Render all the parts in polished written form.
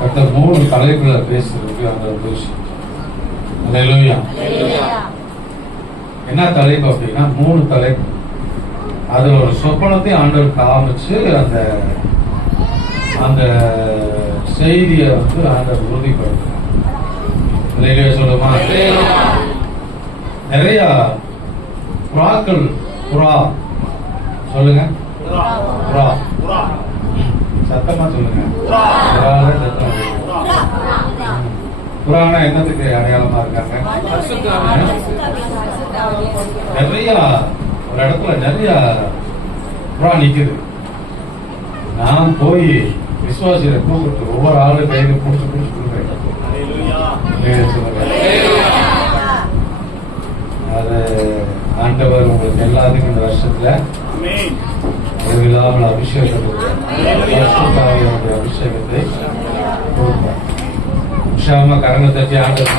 அடுத்த 3 தலைப்புல பேசுறதுக்கு அந்த அல்லேலூயா. என்ன தலைப்பு அப்படின்னா 3 தலைப்பு. அதுல ஒரு சொப்பனத்தை ஆண்டவர் காமிச்சு அந்த செய்தியை ஆண்டவர் உறுதிப்படுத்தினார். அல்லேலூயா சொல்லுமா. நிறைய புறாக்கள், புறா சொல்லுங்க, புறா சத்தமா சொல்லுங்க. புறானா என்னத்துக்கு அடையாளமா இருக்காங்க? நிறைய ஒரு இடத்துல நிறைய புறா நிக்குது. நான் போய் விசுவாசிகளை கூப்பிட்டு ஒவ்வொரு ஆளு கையில புடிச்சு கொடுக்குறேன். அது ஆண்டவர் உங்களுக்கு எல்லாத்துக்கும் இந்த வருஷத்துல இல்லாமல் அபிஷேகத்தை கொடுப்பார். உற்சாகமா கரங்க தட்டி ஆண்டவர்.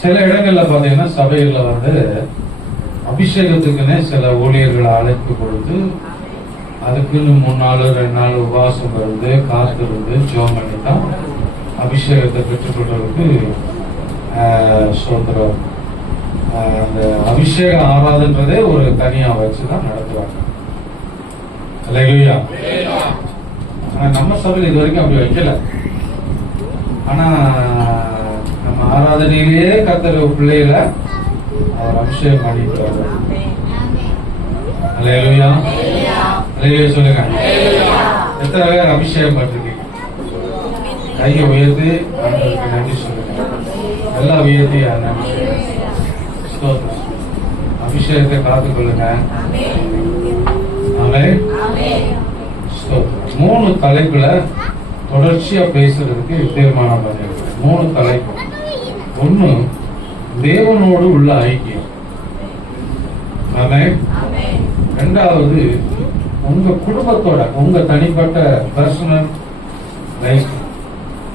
சில இடங்கள்ல பாத்தீங்கன்னா சபைகள்ல அபிஷேகத்துக்குன்னே சில ஊழியர்களை அழைப்பு கொடுத்து அதுக்குன்னு 3 நாள் 2 நாள் உபவாசம் இருந்து காத்திருந்து ஜெபம் பண்ணி தான் அபிஷேகத்தை பெற்றுக்கொள்றதுக்கு சொல்றோம். அந்த அபிஷேக ஆராதன்றதே ஒரு தனியா வச்சுதான் நடத்துவாங்க. அல்லேலூயா. நம்ம சபையில் இது வரைக்கும் அப்படி வைக்கல. ஆனா நம்ம ஆராதனையிலேயே கர்த்தர் பிள்ளைகளை அவர் அபிஷேகம் பண்ணிட்டு வர்றார். அல்லேலூயா. அல்லேலூயா சொல்லுங்க. எத்தனை பேர் அபிஷேகம் பண்ணிருக்கீங்க? கையை உயர்த்தி ஆண்டவருக்கு நன்றி சொல்லுங்க. எல்லா உயர்த்தி அபிஷேகத்தை காத்துக்கொள்ளுங்க. ஆமென். 3 தலைப்புல தொடர்ச்சியா பேசுறதுக்கு தீர்மானம் பண்ணிருக்கேன். 3 தலைப்பு. 1, தேவனோடு உள்ள ஐக்கியம். ஆமென். 2வது, உங்க குடும்பத்தோட, உங்க தனிப்பட்ட பர்சனல் லைஃப்,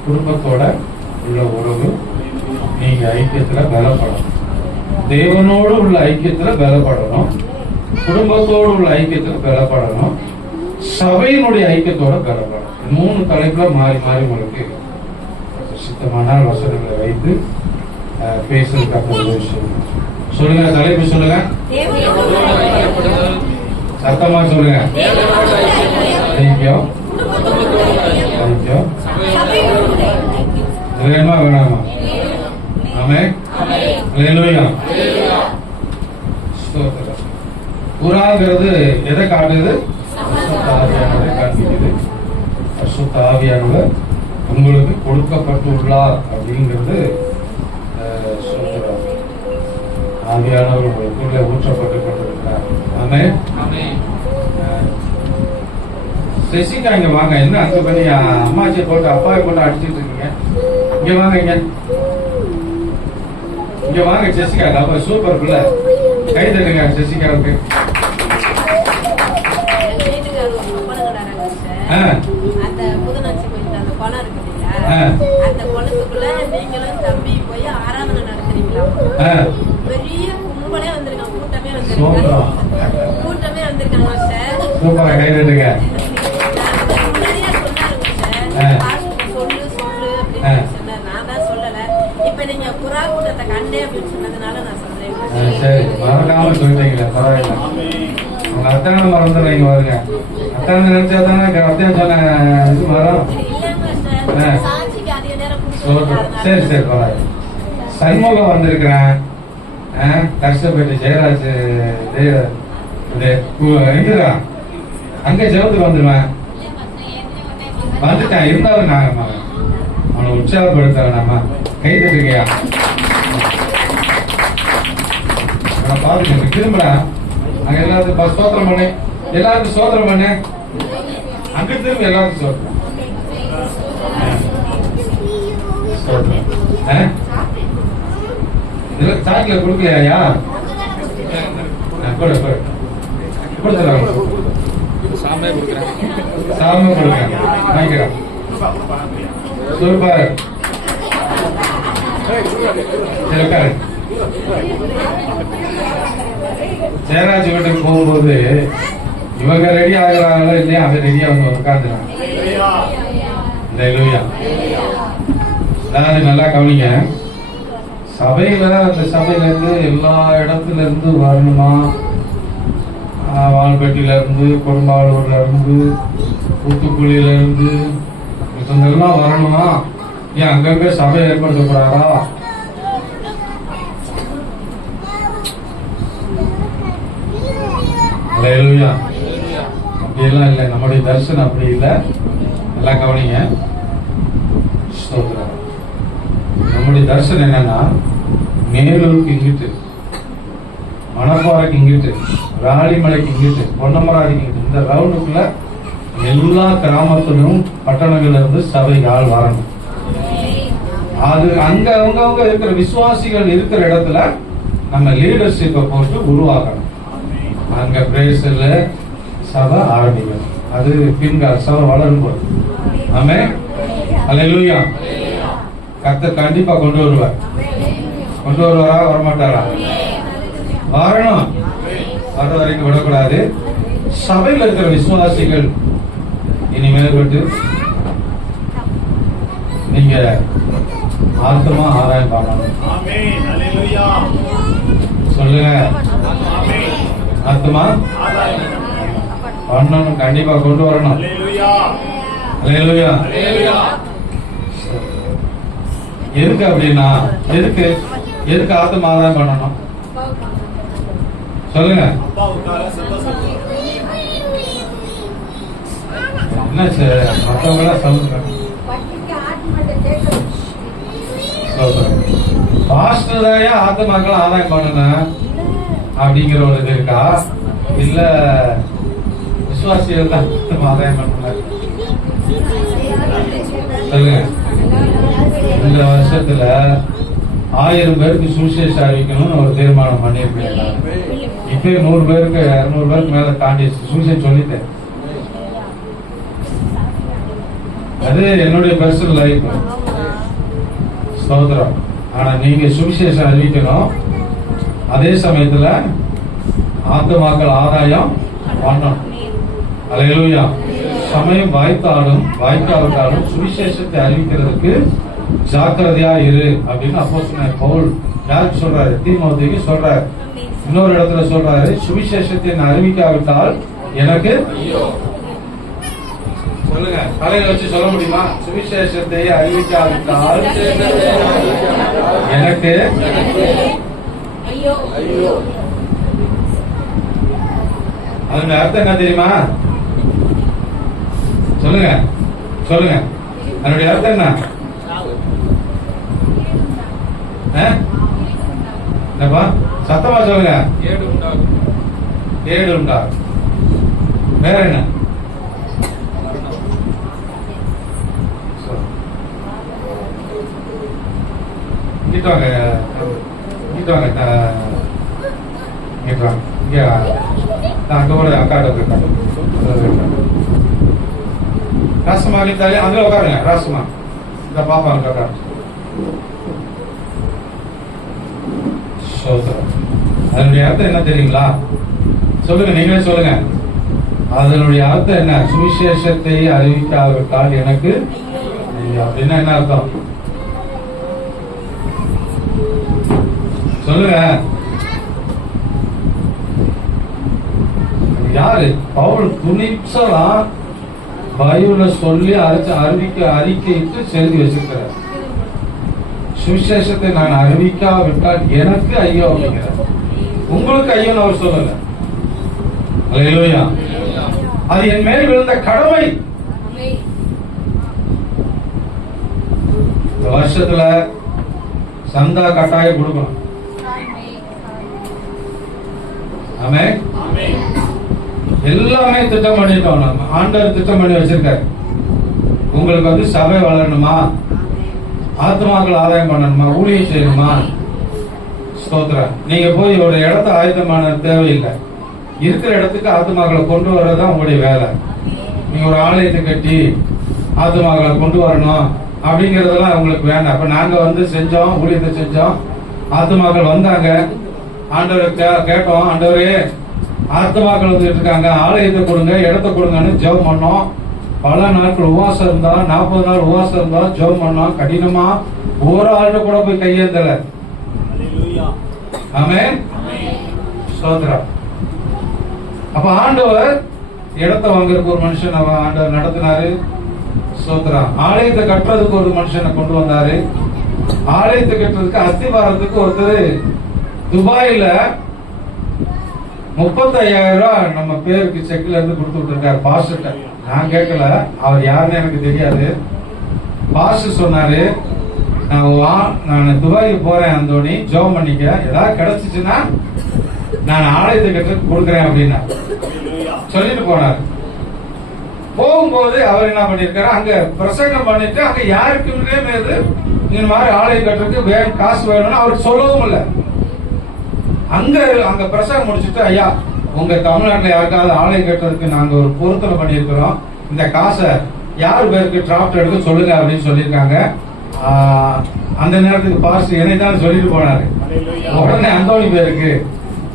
குடும்பத்தோட உள்ள உறவு, நீங்க ஐக்கியத்துல பலப்படணும். தேவனோடு உள்ள ஐக்கியத்துல பலப்படணும், குடும்பத்தோடு உள்ள ஐக்கியத்துல பலப்படணும், சபையினுடைய ஐக்கியத்தோட பலப்படணும். 3 தலைப்புல மாறி மாறி உங்களுக்கு சித்தமான வசனங்களை வைத்து பேசுறதுக்காக சொல்லுங்க. தலைப்பு சொல்லுங்க, சத்தமா சொல்லுங்க. ஐக்கியம். வேணுமா வேணாமா? ஆமென். அல்லேலூயா. புறாங்கிறது எதை காட்டுது? ஆவியானவரை காட்டுகிறது. பரிசுத்த ஆவியானவர் உங்களுக்கு கொடுக்கப்பட்டுள்ளார் அப்படிங்கிறது சொல்றார். ஆவியானவர் உங்களுக்குள்ள ஊற்றப்பட்டு கொண்டிருக்கிறார். ஆமென். ஜெசிகா இங்க வாங்க. என்ன அங்க பண்ணி அம்மாச்சியை போட்டு அப்பாவை போட்டு அடிச்சுட்டு இருக்கீங்க? இங்க வாங்க. இங்க வாங்க ஜெசிகா. அப்ப சூப்பர் பிள்ளை. கை தட்டுங்க ஜெசிகாவுக்கு. சூப்பரா கை தட்டுங்க. சரி, மறக்காம சொல்லிட்டீங்களா? பரவாயில்ல. உங்க அத்தனை மறந்துடுறீங்க பாருங்க. அத்தனை நினைச்சா தானே அத்தையும் சொன்ன இது மரம். சரி சரி பரவாயில்ல. சண்முகம் வந்திருக்கிறேன். கஷ்டப்பட்டு ஜெயராஜ் எங்கிறான் அங்க ஜெபத்துக்கு வந்துருவேன். வந்துட்டேன். இருந்தாலும் நாங்க அவனை உற்சாகப்படுத்த நம்ம கை தட்டுக்கையா பாருங்க. திரும்புறா அங்க எல்லாத்துக்கும் சோத்திரம் பண்ணு. எல்லாருக்கும் சோத்திரம் பண்ணு. அங்க திரும்ப எல்லாருக்கும் சோத்திரம். இதுல சாக்கில கொடுக்கலையா? கொடுத்துறாங்க. சாமே கொடுக்குறேன். வாங்கிக்கிறேன். சூப்பர். ஜெயராஜ் வீட்டுக்கு போகும்போது இவங்க ரெடி ஆகுறாங்களோ இல்லையா, அது ரெடியா வந்து உட்காந்துறாங்க. அதாவது நல்லா கவனிங்க, சபையில அந்த சபையில இருந்து எல்லா இடத்துல இருந்து வரணுமா, வால்பேட்டில இருந்து, கொடும்பாளூர்ல இருந்து, தூத்துக்குடியில இருந்து இதெல்லாம் வரணுமா? ஏன் அங்கங்க சபை ஏற்படுத்தக்கூடாதா? அப்படியெல்லாம் இல்லை. நம்முடைய தரிசனம் அப்படி இல்லை. எல்லாம் கவனிங்க. நம்முடைய தரிசனம் என்னன்னா, மேலூருக்கு இங்கிட்டு, மணப்பாறைக்கு இங்கிட்டு, ராலிமலைக்கு இங்கிட்டு, பொன்னமராதிக்கு இங்கிட்டு, இந்த ரவுண்டுக்குள்ள எல்லா கிராமத்திலும் பட்டணங்கள்ல இருந்து சபை ஆள் வரணும். அது அங்க அவங்க இருக்கிற விசுவாசிகள் இருக்கிற இடத்துல நம்ம லீடர்ஷிப்பை போட்டு உருவாக்கணும். அங்க பிரேசல்ல சபை ஆரம்பிக்கணும். அது பின்கால சபை வளரும் போது. ஆமென். அல்லேலூயா. கர்த்தர் கண்டிப்பா கொண்டு வருவார். கொண்டு வருவாரா, வரமாட்டாரா? வரணும். வர வரைக்கும் விடக்கூடாது. சபையில் இருக்கிற விசுவாசிகள் இனிமேல் நீங்க ஆத்மா ஆதாயம் பண்ணணும். சொல்லுங்க, ஆத்மா பண்ணணும், கண்டிப்பா கொண்டு வரணும். எதுக்கு அப்படின்னா, எதுக்கு ஆத்மா ஆதாயம் பண்ணணும் சொல்லுங்க. என்ன மற்றவங்க சொல்லுங்க. பாஸ்டர் தான் ஆத்மாக்கள் ஆதாயம் பண்ணணும் அப்படிங்கிற ஒரு இது இருக்கா? இல்ல விசுவாசிகள் தான் ஆதாயம் பண்ணல? சொல்லுங்க. இந்த வருஷத்துல 1000 பேருக்கு சுவிசேஷம் அறிவிக்கணும்னு ஒரு தீர்மானம் பண்ணிருக்கேன். இப்ப 100 பேருக்கு 200 பேருக்கு மேல தாண்டி சுவிசேஷம் சொல்லிட்டேன். அது என்னுடைய பர்சனல் லைஃப். ஸ்தோத்திரம். ஆனா நீங்க சுவிசேஷம் அறிவிக்கணும், அதே சமயத்துல ஆத்மாக்கள் ஆதாயம் பண்ணணும். அல்லேலூயா. சமயம் வாய்த்தாலும் வாய்க்காவிட்டாலும் சுவிசேஷத்தை அறிவிக்கிறதுக்கு ஜாக்கிரதையா இரு அப்படின்னு அப்போஸ்தலன் பவுல் யாருக்கு சொல்றாரு? தீமோத்தேயுக்கு சொல்றாரு. இன்னொரு இடத்துல சொல்றாரு, சுவிசேஷத்தை அறிவிக்காவிட்டால் எனக்கு சொல்லுங்க, தலையில வச்சு சொல்ல முடியுமா? சுவிசேஷத்தை அறிவிக்காவிட்டால் எனக்கு அதனுடைய அர்த்தம் என்ன தெரியுமா? சொல்லுங்க சொல்லுங்க, அதனுடைய அர்த்தம் என்ன? என்னப்பா சத்தமா சொல்லுங்க. கேடு உண்டாகும். வேற என்ன? இங்கிட்டாங்க இங்கிட்டாங்க இங்க அங்க ஒரு அக்காட்ட ராசமா இருந்தாலே அதுல உட்காருங்க. ராசமா இந்த பாப்பா உட்காரு. அதனுடைய அர்த்தம் என்ன தெரியுங்களா? சொல்லுங்க, நீங்களே சொல்லுங்க. அதனுடைய அர்த்தம் என்ன? சுவிசேஷத்தை அறிவிக்காவிட்டால் எனக்கு அப்படின்னா என்ன அர்த்தம் சொல்லுங்க. யாரு? பவுல் துணிச்சலா பைபிள சொல்லி அறிக்கையிட்டு செலுத்தி வச்சிருக்கிறார். சுவிசேஷத்தை நான் அறிவிக்காவிட்டால் எனக்கு ஐயோ அப்படிங்கிறார். உங்களுக்கு ஐயோன்னு அவர் சொல்லல. அல்லேலூயா. அது என் மேல் விழுந்த கடமை. இந்த வருஷத்துல சந்தா கட்டாயம் கொடுக்கணும். ஆமென். எல்லாமே திட்டம் பண்ணிட்டோம். நம்ம ஆண்டவர் திட்டம் பண்ணி வச்சிருக்காரு. உங்களுக்கு சபை வளரணுமா, ஆத்மாக்கள் ஆதாயம் பண்ணணுமா, ஊழியம் செய்யணுமா, ஸ்தோத்திரம். நீங்க போய் ஒரு இடத்த ஆயத்தமான தேவையில்லை. இருக்கிற இடத்துக்கு ஆத்மாக்களை கொண்டு வர்றதுதான் உங்களுடைய வேலை. நீங்க ஒரு ஆலயத்தை கட்டி ஆத்மாக்களை கொண்டு வரணும் அப்படிங்கறதெல்லாம் உங்களுக்கு வேண்டாம். அப்ப நாங்க செஞ்சோம், ஊழியத்தை செஞ்சோம், ஆத்மாக்கள் வந்தாங்க, ஆண்டவரை கேட்டோம், ஆண்டவரே ஆத்மாக்கள் வந்துட்டு இருக்காங்க, ஆலயத்தை கொடுங்க, இடத்தை கொடுங்கன்னு ஜெபம் பண்ணோம். பல நாட்கள் உபவாசம் இருந்தா, 40 நாள் உபவாசம் இருந்தா ஜெபம் பண்ணோம். கடினமா ஒரு ஆள்கிட்ட கூட போய் கையேந்தல. ஆமென், ஸ்தோத்திரம். அப்ப ஆண்டவர் இடத்தை வாங்குறதுக்கு ஒரு மனுஷன் ஆண்டவர் நடத்தினாரு. ஸ்தோத்திரம். ஆலயத்தை கட்டுறதுக்கு ஒரு மனுஷனை கொண்டு வந்தாரு. ஆலயத்தை கட்டுறதுக்கு அஸ்திவாரத்துக்கு ஒருத்தர் துபாயில 35,000 ரூபாய் நம்ம பேருக்கு செக்ல இருந்து கொடுத்து விட்டுருக்காரு பாஸ்டர். நான் கேட்கல, அவர் யாருன்னு எனக்கு தெரியாது. பாஸ்டர் சொன்னாரு, நான் துபாய்க்கு போறேன் அந்தோனி, ஜெபம் பண்ணிக்க, ஏதாவது கிடைச்சிச்சுன்னா நான் ஆலயத்தை கட்டுறதுக்கு கொடுக்குறேன் அப்படின்னா சொல்லிட்டு போனாரு. போகும்போது அவர் என்ன பண்ணிருக்காரு, அங்க பிரசங்கம் பண்ணிட்டு அங்க யாருக்குமே இந்த மாதிரி ஆலயம் கட்டுறதுக்கு காசு வேணும்னு அவருக்கு சொல்லவும் இல்லை. அங்க பிரசங்கம் முடிச்சுட்டு, ஐயா உங்க தமிழ்நாட்டுல யாருக்காவது ஆலயம் கட்டுறதுக்கு நாங்க ஒரு பொருத்தனை பண்ணிருக்கிறோம், இந்த காசை யார் பேருக்கு டிராப்ட் எடுக்க சொல்லுங்க அப்படின்னு சொல்லியிருக்காங்க. அந்த நேரத்துக்கு பாஸ்டர் என்னை தான் சொல்லிட்டு போனாரு. உடனே அந்தோணி பேருக்கு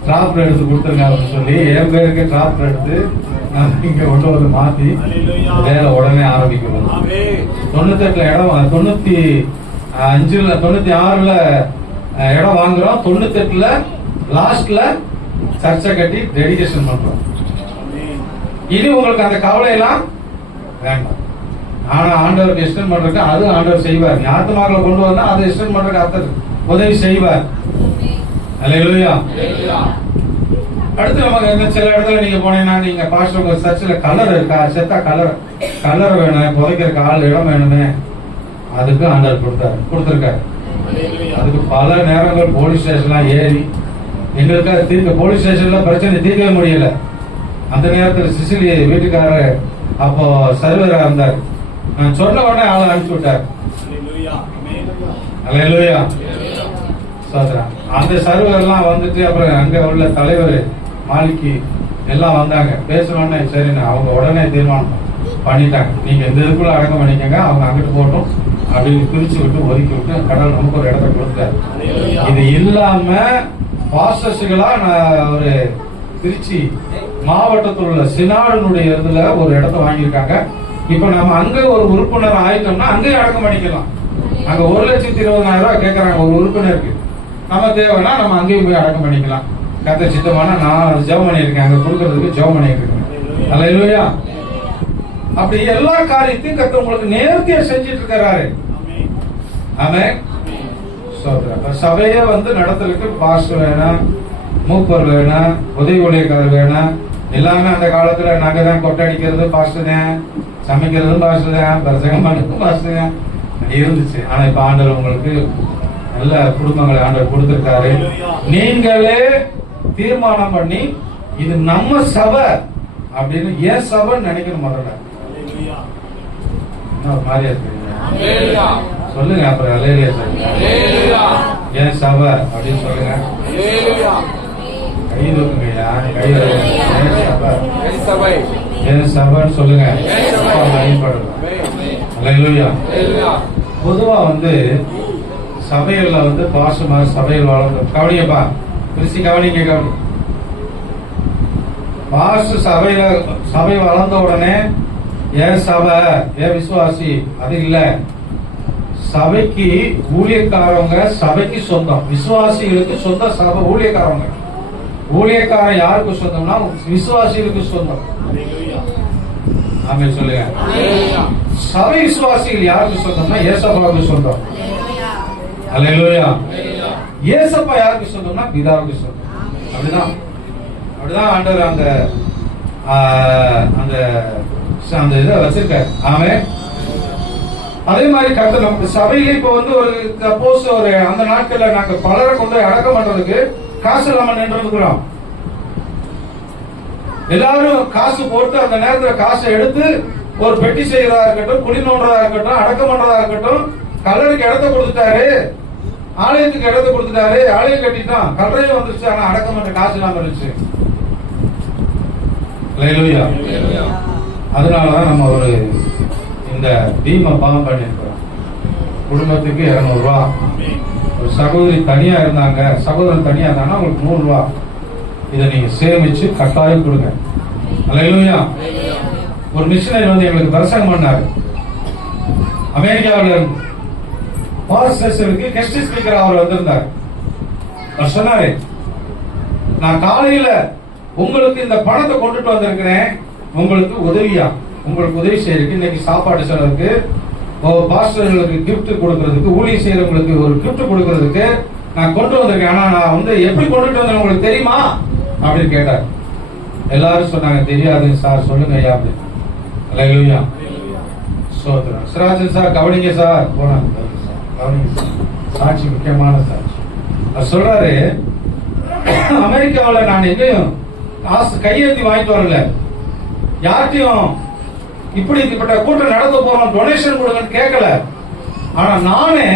டிராப்ட் எடுத்து கொடுத்துருங்க அப்படின்னு சொல்லி என் பேருக்கு டிராப்ட் எடுத்து இங்க கொண்டு வந்து மாத்தி வேலை உடனே ஆரம்பிக்கணும். 98 இடம், 95 96 இடம் வாங்குறோம். 98 லாஸ்ட்ல சர்ச்சை கட்டி டெடிகேஷன் பண்றோம். இனி உங்களுக்கு அந்த கவலை எல்லாம் வேண்டாம். ஆனா ஆண்டவருக்கு எக்ஸ்டெண்ட் பண்றதுக்கு அது ஆண்டவர் செய்வார். நீ ஆத்மாக்களை கொண்டு வந்தா அதை எக்ஸ்டெண்ட் பண்றதுக்கு அர்த்தம் உதவி செய்வார். அல்லேலூயா. அடுத்து நமக்கு சில இடத்துல நீங்க போனீங்கன்னா, நீங்க பாஸ்டர் உங்க சர்ச்சில் கலர் இருக்கா, செத்தா கலர் வேணும், புதைக்கிறதுக்கு ஆள் இடம் வேணுமே, அதுக்கு ஆண்டவர் கொடுத்திருக்காரு. அதுக்கு பல நேரங்கள் போலீஸ் ஸ்டேஷன்லாம் ஏறி எங்களுக்கு தீர்க்க, போலீஸ் ஸ்டேஷன்ல பிரச்சனை தீர்க்கவே முடியல. அந்த நேரத்தில் சிசிலி வீட்டுக்காரர் அப்போ சர்வரா இருந்தார். நான் சொன்ன உடனே ஆளை அனுப்பிச்சு விட்டார். அல்லேலூயா. அந்த சர்வர் எல்லாம் வந்துட்டு அப்புறம் அங்க உள்ள தலைவர் மாலிக்கு எல்லாம் வந்தாங்க. பேசணும்னு சரி, அவங்க உடனே தீர்மானம் பண்ணிட்டாங்க, நீங்க இந்த இதுக்குள்ள அடக்கம் பண்ணிக்கங்க, அவங்க அங்கிட்டு போட்டோம் அப்படின்னு பிரிச்சு விட்டு ஒதுக்கி விட்டு கடவுள் நமக்கு ஒரு இடத்த கொடுத்தாரு. இது இல்லாம பாஸ்டர்ஸ்களா நான் ஒரு திருச்சி மாவட்டத்தில் உள்ள சினாடனுடைய இதுல ஒரு இடத்த வாங்கியிருக்காங்க. இப்ப நம்ம அங்க ஒரு உறுப்பினர் ஆயிட்டோம்னா அங்கேயும் அடக்கம் பண்ணிக்கலாம். அங்க 1,20,000 ரூபாய் கேட்கறாங்க ஒரு உறுப்பினருக்கு. நம்ம தேவைன்னா நம்ம அங்கேயும் போய் அடக்கம் பண்ணிக்கலாம். கத்த சித்தமான நான் ஜெபம் பண்ணியிருக்கேன், அங்க கொடுக்கறதுக்கு ஜெபம் பண்ணிட்டு இருக்கேன். அல்லேலூயா. அப்படி எல்லா காரியத்தையும் கத்த உங்களுக்கு நேர்த்தியா செஞ்சிட்டு இருக்கிறாரு. ஆமென். சபையே நடத்தலுக்கு பாஸ்டர் வேணும், மூப்பர் வேணும், உதவி ஊழியக்காரர் வேணும். எல்லாமே அந்த காலத்துல நாங்க தான் கொட்டடிக்கிறது பாஸ்டர் தான், சமைக்கிறதும் பாஸ்டர் தான், பிரசங்கம் பண்ணதும் பாஸ்டர் தான் இருந்துச்சு. ஆனா இப்ப ஆண்டவர் உங்களுக்கு நல்ல குடும்பங்களை ஆண்டவர் கொடுத்திருக்காரு. நீங்களே தீர்மானம் பண்ணி இது நம்ம சபை அப்படின்னு ஏன் சபைன்னு நினைக்கணும். முதல்ல மாதிரியா இருக்கீங்க சொல்லுங்க, அப்புறம் அல்லேலூயா சொல்லுங்க. ஏன் சபை அப்படின்னு சொல்லுங்க. கை தூக்குங்கய்யா, கை ஏன் சபைன்னு சொல்லுங்க. அல்லேலூயா. பொதுவா சபைகள்ல பாசமா சபையில் வளர்ந்து கவனியப்பா பிரிச்சு கவனிங்க. கவனி பாச சபை வளர்ந்த உடனே ஏன் சபை ஏன் விசுவாசி அது இல்ல. சபைக்கு ஊழியக்காரவங்க சபைக்கு சொந்தம், விசுவாசிகளுக்கு சொந்தம் சபை. ஊழியக்காரவங்க ஊழியக்காரன் யாருக்கு சொந்தம்னா விசுவாசிகளுக்கு சொந்தம். ஆமென் சொல்லுங்க. சபை விசுவாசிகள் யாருக்கு சொந்தம்னா ஏசப்பாவுக்கு சொந்தம். அல்லேலூயா. ஏசப்பா யாருக்கு சொந்தம்னா பிதாவுக்கு சொந்தம். அப்படிதான் ஆண்டவர் அந்த இதை வச்சிருக்காரு. ஆமென். அதே மாதிரி கர்த்தர் நமக்கு சபையில இப்ப ஒரு சப்போஸ் அந்த நாட்கள்ல நாங்க பலரை கொண்டு அடக்கம் பண்றதுக்கு காசு இல்லாம நின்றுக்கிறோம். எல்லாரும் காசு போட்டு அந்த நேரத்துல காசை எடுத்து ஒரு பெட்டி செய்யறதா இருக்கட்டும், குடி நோன்றதா இருக்கட்டும், அடக்கம் பண்றதா இருக்கட்டும். கல்லறைக்கு இடத்த கொடுத்துட்டாரு, ஆலயத்துக்கு இடத்த கொடுத்துட்டாரு, ஆலயம் கட்டிட்டான், கல்லறையும் வந்துருச்சு. ஆனா அடக்கம் பண்ற காசு இல்லாம இருந்துச்சு. அதனாலதான் நம்ம இந்த தீமை பாவம் பண்ணிருக்கிறோம். குடும்பத்துக்கு 200 ரூபாய். ஒரு சகோதரி தனியா இருந்தாங்க, சகோதரன் தனியா இருந்தாங்கன்னா உங்களுக்கு 100 ரூபாய். இதை நீங்க சேமிச்சு கட்டாயம் கொடுங்க. அல்லேலூயா. ஒரு மிஷனரி வந்து எங்களுக்கு பிரசங்கம் பண்ணாரு. அமெரிக்காவில இருந்து பாஸ்டர்ஸுக்கு கெஸ்ட் ஸ்பீக்கர் அவர் வந்திருந்தார். அவர் சொன்னாரு, நான் காலையில உங்களுக்கு இந்த பணத்தை கொண்டுட்டு வந்திருக்கிறேன், உங்களுக்கு உதவியா, உங்களுக்கு உதவி செய்யறதுக்கு, இன்னைக்கு சாப்பாடு செலவுக்கு, பாஸ்டர்களுக்கு கிஃப்ட் கொடுக்கறதுக்கு, ஊழியம் செய்யறவங்களுக்கு ஒரு கிஃப்ட் கொடுக்கறதுக்கு நான் கொண்டு வந்திருக்கேன். ஆனா நான் வந்து எப்படி கொண்டுட்டு வந்தேன் உங்களுக்கு தெரியுமா அப்படின்னு கேட்டார். எல்லாரும் சொன்னாங்க, தெரியாது சார், சொல்லுங்க ஐயா அப்படின்னு. அல்லேலூயா. சோதரன் சிராஜன் சார் கவனிங்க சார், போனாங்க, கவனிங்க சார், சாட்சி முக்கியமான சாட்சி. அவர் சொல்றாரு, அமெரிக்காவில் நான் எங்கேயும் காசு கையெழுத்தி வாங்கிட்டு வரல, யார்கிட்டையும் இப்படிப்பட்ட கூட்டம் நடத்த போறோம் டொனேஷன் கொடுங்கன்னு கேட்கல. ஆனா நானே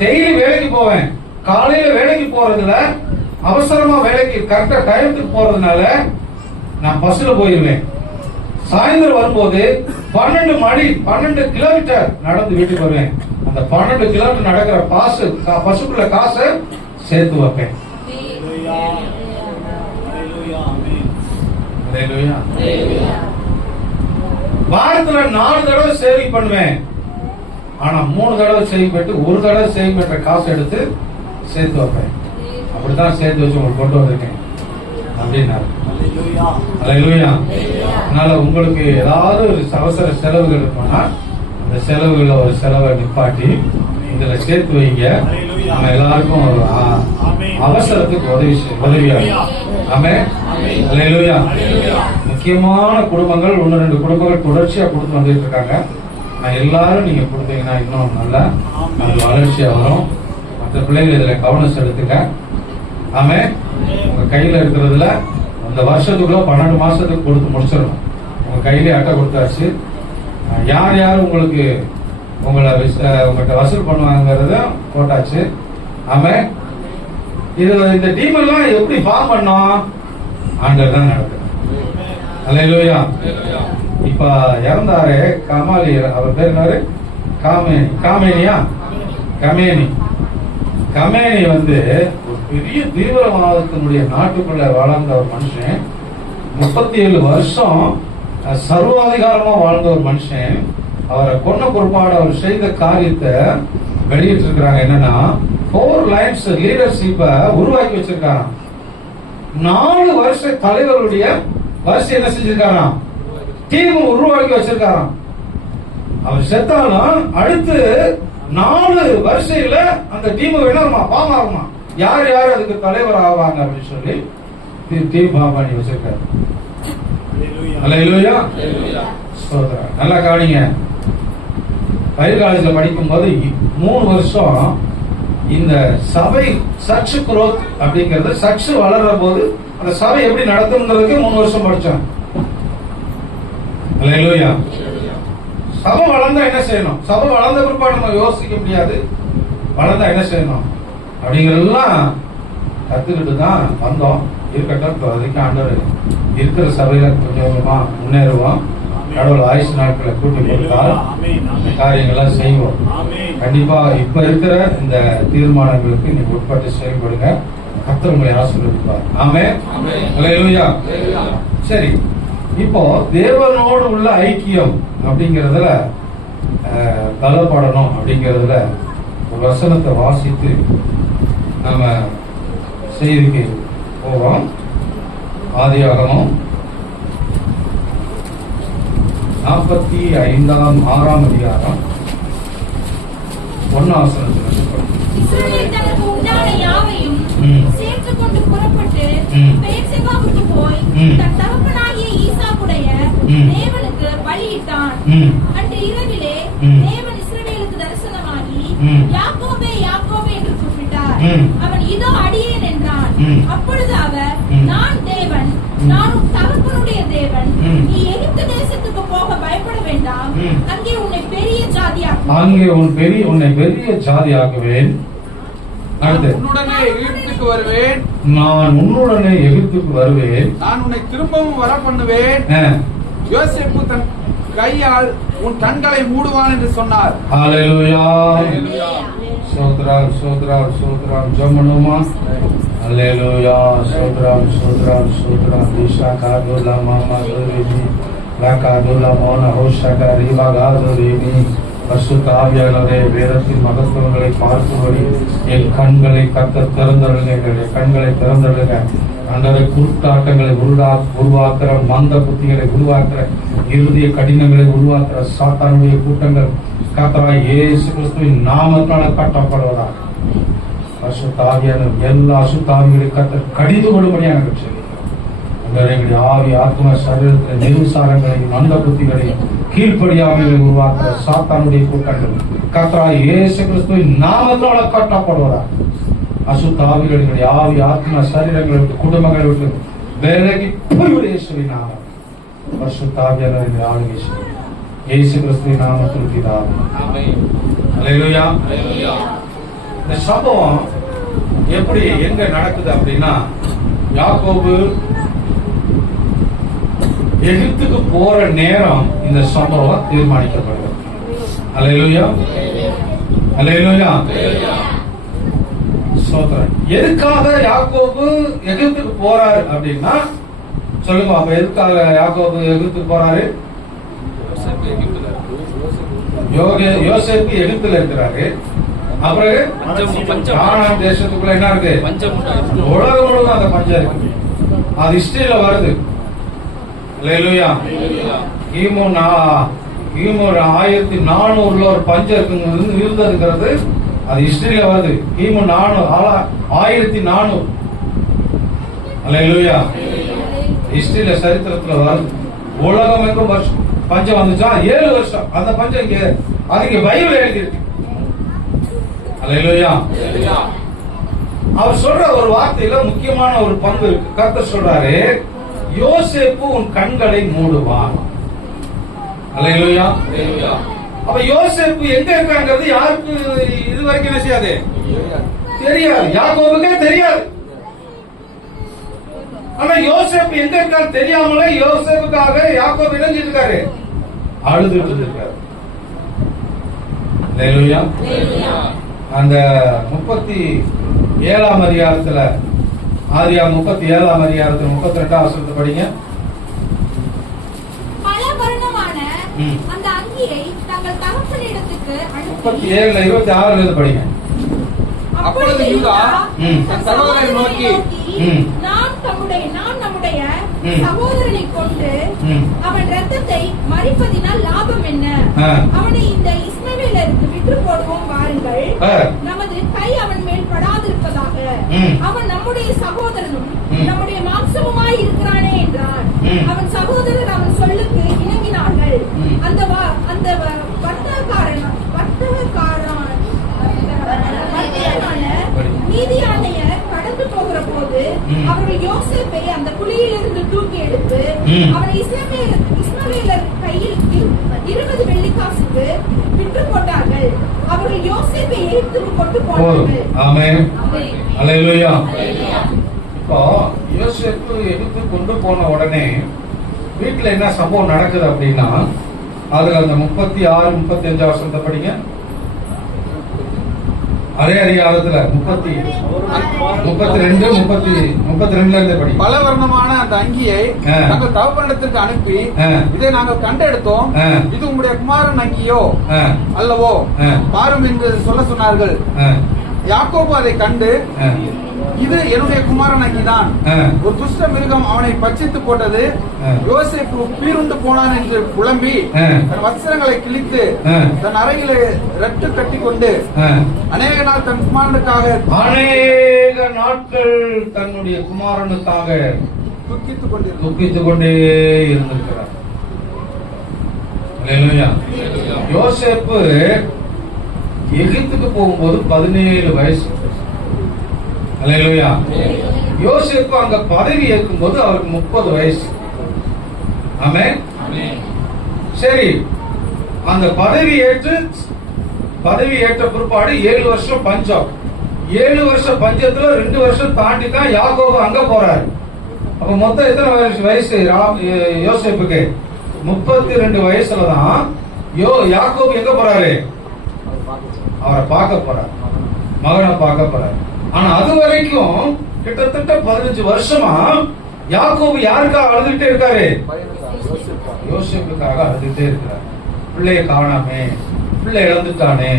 டெய்லி வேலைக்கு போவேன். காலையில வேலைக்கு போறதுல அவசரமா வேலைக்கு கரெக்டா டைமுக்கு போறதுனால நான் பஸ்ல போயிருவேன். சாயந்தரம் வரும்போது 12 கிலோமீட்டர் நடந்து வீட்டுக்கு வருவேன். அந்த 12 கிலோமீட்டர் நடக்கிற பசுக்குள்ள காசை சேர்த்து வைப்பேன். வாரத்துல 4 தடவை சேவிங் பண்ணுவேன். ஆனா 3 தடவை சேவிங் பண்ணிட்டு 1 தடவை சேவிங் பண்ற காசு எடுத்து சேர்த்து வைப்பேன். அப்படித்தான் சேர்த்து வச்சு உங்களுக்கு கொண்டு வந்திருக்கேன் அப்படின்னாரு. அல்லேலூயா. அதனால உங்களுக்கு ஏதாவது ஒரு அவசர செலவுகள் இருக்கும்னா அந்த செலவுகள்ல ஒரு செலவை நிப்பாட்டி இதுல சேர்த்து வைங்க. நம்ம எல்லாருக்கும் ஒரு அவசரத்துக்கு உதவியா. ஆமென். அல்லேலூயா. முக்கியமான குடும்பங்கள் 1-2 குடும்பங்கள் தொடர்ச்சியா கொடுத்து வந்துட்டு இருக்காங்க. நான் எல்லாரும் நீங்க கொடுத்தீங்கன்னா இன்னும் நல்லா வளர்ச்சியா வரும். மற்ற பிள்ளைகள் இதுல கவனம் செலுத்துங்க. ஆமென். உங்க கையில இருக்கிறதுல அந்த வருஷத்துக்குள்ள 12 மாசத்துக்கு கொடுத்து முடிச்சிடணும். உங்க கையிலே அட்டை கொடுத்தாச்சு. யார் யார் உங்களுக்கு உங்கள்கிட்ட வசூல் பண்ணுவாங்கிறத போட்டாச்சு. ஆமென். இந்த டீம் எல்லாம் எப்படி ஃபார்ம் பண்ணோம்? ஆண்டவர் தான் நடக்குது. அல்லேலூயா. இப்ப இறந்தாரு கமாலி, அவர் பேர் என்னரு? கமேனி வந்து ஒரு பெரிய தீவிரவாதத்தினுடைய நாட்டுக்குள்ள வாழ்ந்த ஒரு மனுஷன். 37 வருஷம் சர்வாதிகாரமா வாழ்ந்த ஒரு மனுஷன். அவரை கொன்ன பொறுப்பாடு அவர் செய்த காரியத்தை வெளியிட்டு இருக்கிறாங்க. என்னன்னா 4 லைன்ஸ் லீடர்ஷிப்ப உருவாக்கி வச்சிருக்காராம். 4 வருஷ தலைவருடைய வரிசை என்ன செஞ்சிருக்காராம்? டீம் உருவாக்கி வச்சிருக்காராம். அவர் செத்தாலும் அடுத்து 4 வரிசையில அந்த டீம் வேணுமா ஃபார்ம் ஆகுமா, யார் யார் அதுக்கு தலைவர் ஆவாங்க அப்படின்னு சொல்லி டீம் ஃபார்ம் பண்ணி வச்சிருக்காரு. அல்லேலூயா. நல்லா கவனிங்க. பைபிள் காலேஜ்ல படிக்கும் போது 3 வருஷம் இந்த சபை சர்ச் குரோத் அப்படிங்கறது, சர்ச் வளர்ற போது அந்த சபை எப்படி நடத்துங்கிறதுக்கு 3 வருஷம் படிச்சோம். அல்லேலூயா. சபை வளர்ந்தா என்ன செய்யணும்? சபை வளர்ந்த பிற்பாடு நம்ம யோசிக்க முடியாது. வளர்ந்தா என்ன செய்யணும் அப்படிங்கறதெல்லாம் கத்துக்கிட்டு தான் வந்தோம். இருக்கட்டும், அதுக்கு ஆண்டவர் இருக்கிற சபையில கொஞ்சம் கொஞ்சமா முன்னேறுவோம். கடவுள் ஆயுசு நாட்களை கூட்டி கொடுத்தால் இந்த காரியங்கள்லாம் செய்வோம். கண்டிப்பா இப்ப இருக்கிற இந்த தீர்மானங்களுக்கு நீங்க உட்பட்டு செயல்படுங்க. கர்த்தர் உங்களை ஆசீர்வதிப்பார். ஆமென். அல்லேலூயா. சரி, இப்போ தேவனோடு உள்ள ஐக்கியம் அப்படிங்கறதுல பலப்படணும் அப்படிங்கறதுல ஒரு வசனத்தை வாசித்து நம்ம செய்திக்கு போவோம். ஆதியாகமம் 45-6 அதிகாரம் 1 வசனத்துல இஸ்ரவேல் தனக்கு உண்டான யாவையும் சேர்த்துக் கொண்டு புறப்பட்டு பெயர்செபாவுக்கு போய் தன் தகப்பனாகிய ஈசாக்குடைய தேவனுக்கு பலியிட்டான். அன்று இரவிலே தேவன் இஸ்ரவேலுக்கு தரிசனமாகி யாக்கோபே யாக்கோபே என்று கூப்பிட்டார். அவன் இதோ அடியேன் என்றான். அப்பொழுது அவர், நான் தேவன், நான் உன் தகப்பனுடைய தேவன். நீ எகிப்து தேசத்துக்கு போக பயப்பட வேண்டாம். அங்கே உன்னை பெரிய ஜாதியாக்குவேன். உன்னுடனே எகிப்துக்கு வருவேன். நான் உன்னுடனே எகிப்துக்கு வருவேன். நான் உன்னை திரும்பவும் வர பண்ணுவேன். யோசேப்பு தன் கையால் உன் கண்களை மூடுவான் என்று சொன்னார். ஹல்லேலூயா. சோத்ராம் சோத்ராம் சோத்ராம் ஜமனுமா அல்லேலூயா சோத்ராம் சோத்ராம் சோத்ராம் திஷா காதுலா மாமா துரினி லாகாதுலா மோன ஹோஷகா ரிவாகாதுரினி பரிசுத்த ஆவியானவரே வேதத்தின் மகத்துவங்களை பார்க்கும்படி என் கண்களை கர்த்தர் திறந்தருளுங்க, எங்களுடைய கண்களை திறந்தருளுங்க. ஆண்டவரே, குருட்டாட்டங்களை உருவாக்குற, மந்த புத்திகளை உருவாக்குற, இறுதிய கடினங்களை உருவாக்குற சாத்தானுடைய கூட்டங்கள் கர்த்தராகிய இயேசு கிறிஸ்துவின் நாமத்தால கட்டப்படுவதாக. பரிசுத்த ஆவியானவர் எல்லா அசுத்த ஆவிகளை கர்த்தர் கடிந்து கொள்ளும்படியாக சொல்லுங்கள். எங்களுடைய ஆவி ஆத்ம சரீரத்தில் நிருசாரங்களையும் மந்த புத்திகளையும் கீழ்ப்படியாமைகளை உருவாக்குற சாத்தானுடைய கூட்டங்கள் கர்த்தராகிய இயேசு கிறிஸ்துவின் நாமத்தால கட்டப்படுவதாக. அசுத்த ஆவிகளுடைய ஆவி ஆத்ம சரீரங்களை விட்டு குடும்பங்களை விட்டு விலகி போய்விடு இயேசுவின் நாமம். பரிசுத்த ஆவியானவரை ஆளுகை செய்யும் இயேசு கிறிஸ்துவின் நாமத்தில் பிதாவே. அல்லேலூயா. இந்த சம்பவம் எப்படி எங்க நடக்குது அப்படின்னா, யாக்கோபு எகிப்துக்கு போற நேரம் இந்த சம்பவம் தீர்மானிக்கப்படுது. அல்லேலூயா. அல்லேலூயா. சோதரன் எதுக்காக யாக்கோபு எகிப்துக்கு போறாரு அப்படின்னா சொல்லுங்க. அப்ப எதுக்காக யாக்கோபு எகிப்துக்கு போறாரு? யோசேப்பு எகிப்துல இருக்கிறாரு. அப்புறம் கானான் தேசத்துக்குள்ள என்ன இருக்கு? உலகம் முழுவதும் அந்த பஞ்சம் இருக்கு. அது ஹிஸ்டரியில வருது. அல்லேலூயா. கிமு 1400 ஒரு பஞ்சம் இருந்ததுங்கிறது அது ஹிஸ்டரியில வருது. கிமு 1400. அல்லேலூயா. ஹிஸ்டரியில சரித்திரத்துல வருது. உலகம் எங்கும் வருஷம் பஞ்சம் வந்துச்சா 7 வருஷம். அந்த பஞ்சம் இங்க அதுக்கு பைபிள் எழுதியிருக்கு. அல்லேலூயா. அவர் சொல்ற ஒரு வார்த்தையில முக்கியமான ஒரு பங்கு இருக்கு. கர்த்தர் சொல்றாரு, யோசேப்பு உன் கண்களை மூடுவான். அல்லேலூயா. அப்ப யோசேப்பு எங்க இருக்காங்கிறது யாருக்கு இது வரைக்கும் என்ன செய்யாது? தெரியாது. யாக்கோபுக்கே தெரியாது. ஆனா யோசேப்பு எங்க இருக்காரு தெரியாமலே யோசேப்புக்காக யாக்கோபு இணைஞ்சிட்டு இருக்காரு, அழுதுட்டு இருக்காரு. அல்லேலூயா. அந்த 37ஆம் அதிகாரத்துல, ஆதியாகமம் 37ஆம் அதிகாரத்துல 32ஆம் வசனத்தை படிங்க. பல வர்ணமான அந்த அங்கியை தங்கள் தகப்பனிடத்துக்கு 37ல 26ல படிங்க. அப்பொழுது யூதா தன் சகோதரனை நோக்கி, நாம் நம்முடைய சகோதரனை கொண்டு அவன் ரத்தத்தை மரிப்பதினால் லாபம் என்ன? அவனை இந்த இஸ்மவேலருக்கு விற்று போடுவோம் வாருங்கள், நமது கை அவன் மேல் படாதிருப்பதாக. அவன் நம்முடைய சகோதரனும் நம்முடைய மாம்சமுமாய் இருக்கிறானே என்றான். அவன் சகோதரர் அவன் சொல்லுக்கு இணங்கினார்கள். அந்த நீதியானையர் கடந்து போகிற போது அவர்கள் யோசேப்பை அந்த குழியிலிருந்து தூக்கி எடுத்து அவனை இஸ்மவேலர் கையில் 20 வெள்ளிக்காசுக்கு விற்று போட்டார்கள். அவர்கள் யோசேப்பை எகிப்துக்கு கொண்டு போனார்கள். ஆமென். அல்லேலூயா. இப்போ யோசேப்பு எகிப்துக்கு கொண்டு போன உடனே வீட்டுல என்ன சம்பவம் நடக்குது அப்படின்னா, அதுல அந்த 36 35 வசனத்தை படிங்க. அதே அதிகாரத்துல 32 32ல இருந்து படிங்க. பல வர்ணமான அந்த அங்கியை நாங்கள் தகப்பனிடத்திற்கு அனுப்பி, இதை நாங்கள் கண்டெடுத்தோம், இது உங்களுடைய குமாரன் அங்கியோ அல்லவோ பாரும் என்று சொல்ல சொன்னார்கள். யாக்கோபு அதை கண்டு, இது என்னுடைய குமாரன் அங்கிதான், ஒரு துஷ்ட மிருகம் அவனை பட்சித்து போட்டது, யோசேப்பு பீருண்டு போனான் என்று புலம்பி தன் வஸ்திரங்களை கிழித்து தன் அறையிலே ரட்டு கட்டி கொண்டு அநேக நாள் தன் குமாரனுக்காக அநேக நாட்கள் தன்னுடைய குமாரனுக்காக துக்கித்துக் கொண்டே இருந்திருக்கிறார். யோசேப்பு எகிப்துக்கு போகும்போது 17 வயசு. அல்லேலூயா. யோசேப்பு அங்க பதவி ஏற்கும் போது அவருக்கு 30 வயசு. ஆமென். சரி, அந்த பதவி ஏற்ற பிற்பாடு 7 வருஷம் பஞ்சம். 7 வருஷம் பஞ்சத்துல 2 வருஷம் தாண்டி தான் யாக்கோபு அங்க போறாரு. அப்ப மொத்தம் எத்தனை வயசு யோசேப்புக்கு? 32 வயசுலதான் யாக்கோபு எங்க போறாரு? அவரை பார்க்க போறார், மகனை பார்க்க போறார். ஆனா அது வரைக்கும் கிட்டத்தட்ட 15 வருஷமா யாக்கோபு யாருக்காக அழுதுகிட்டே இருக்காரு? யோசேப்புக்காக அழுதுகிட்டே இருக்கிறார். பிள்ளைய காணாமே, பிள்ளை இறந்துட்டானே,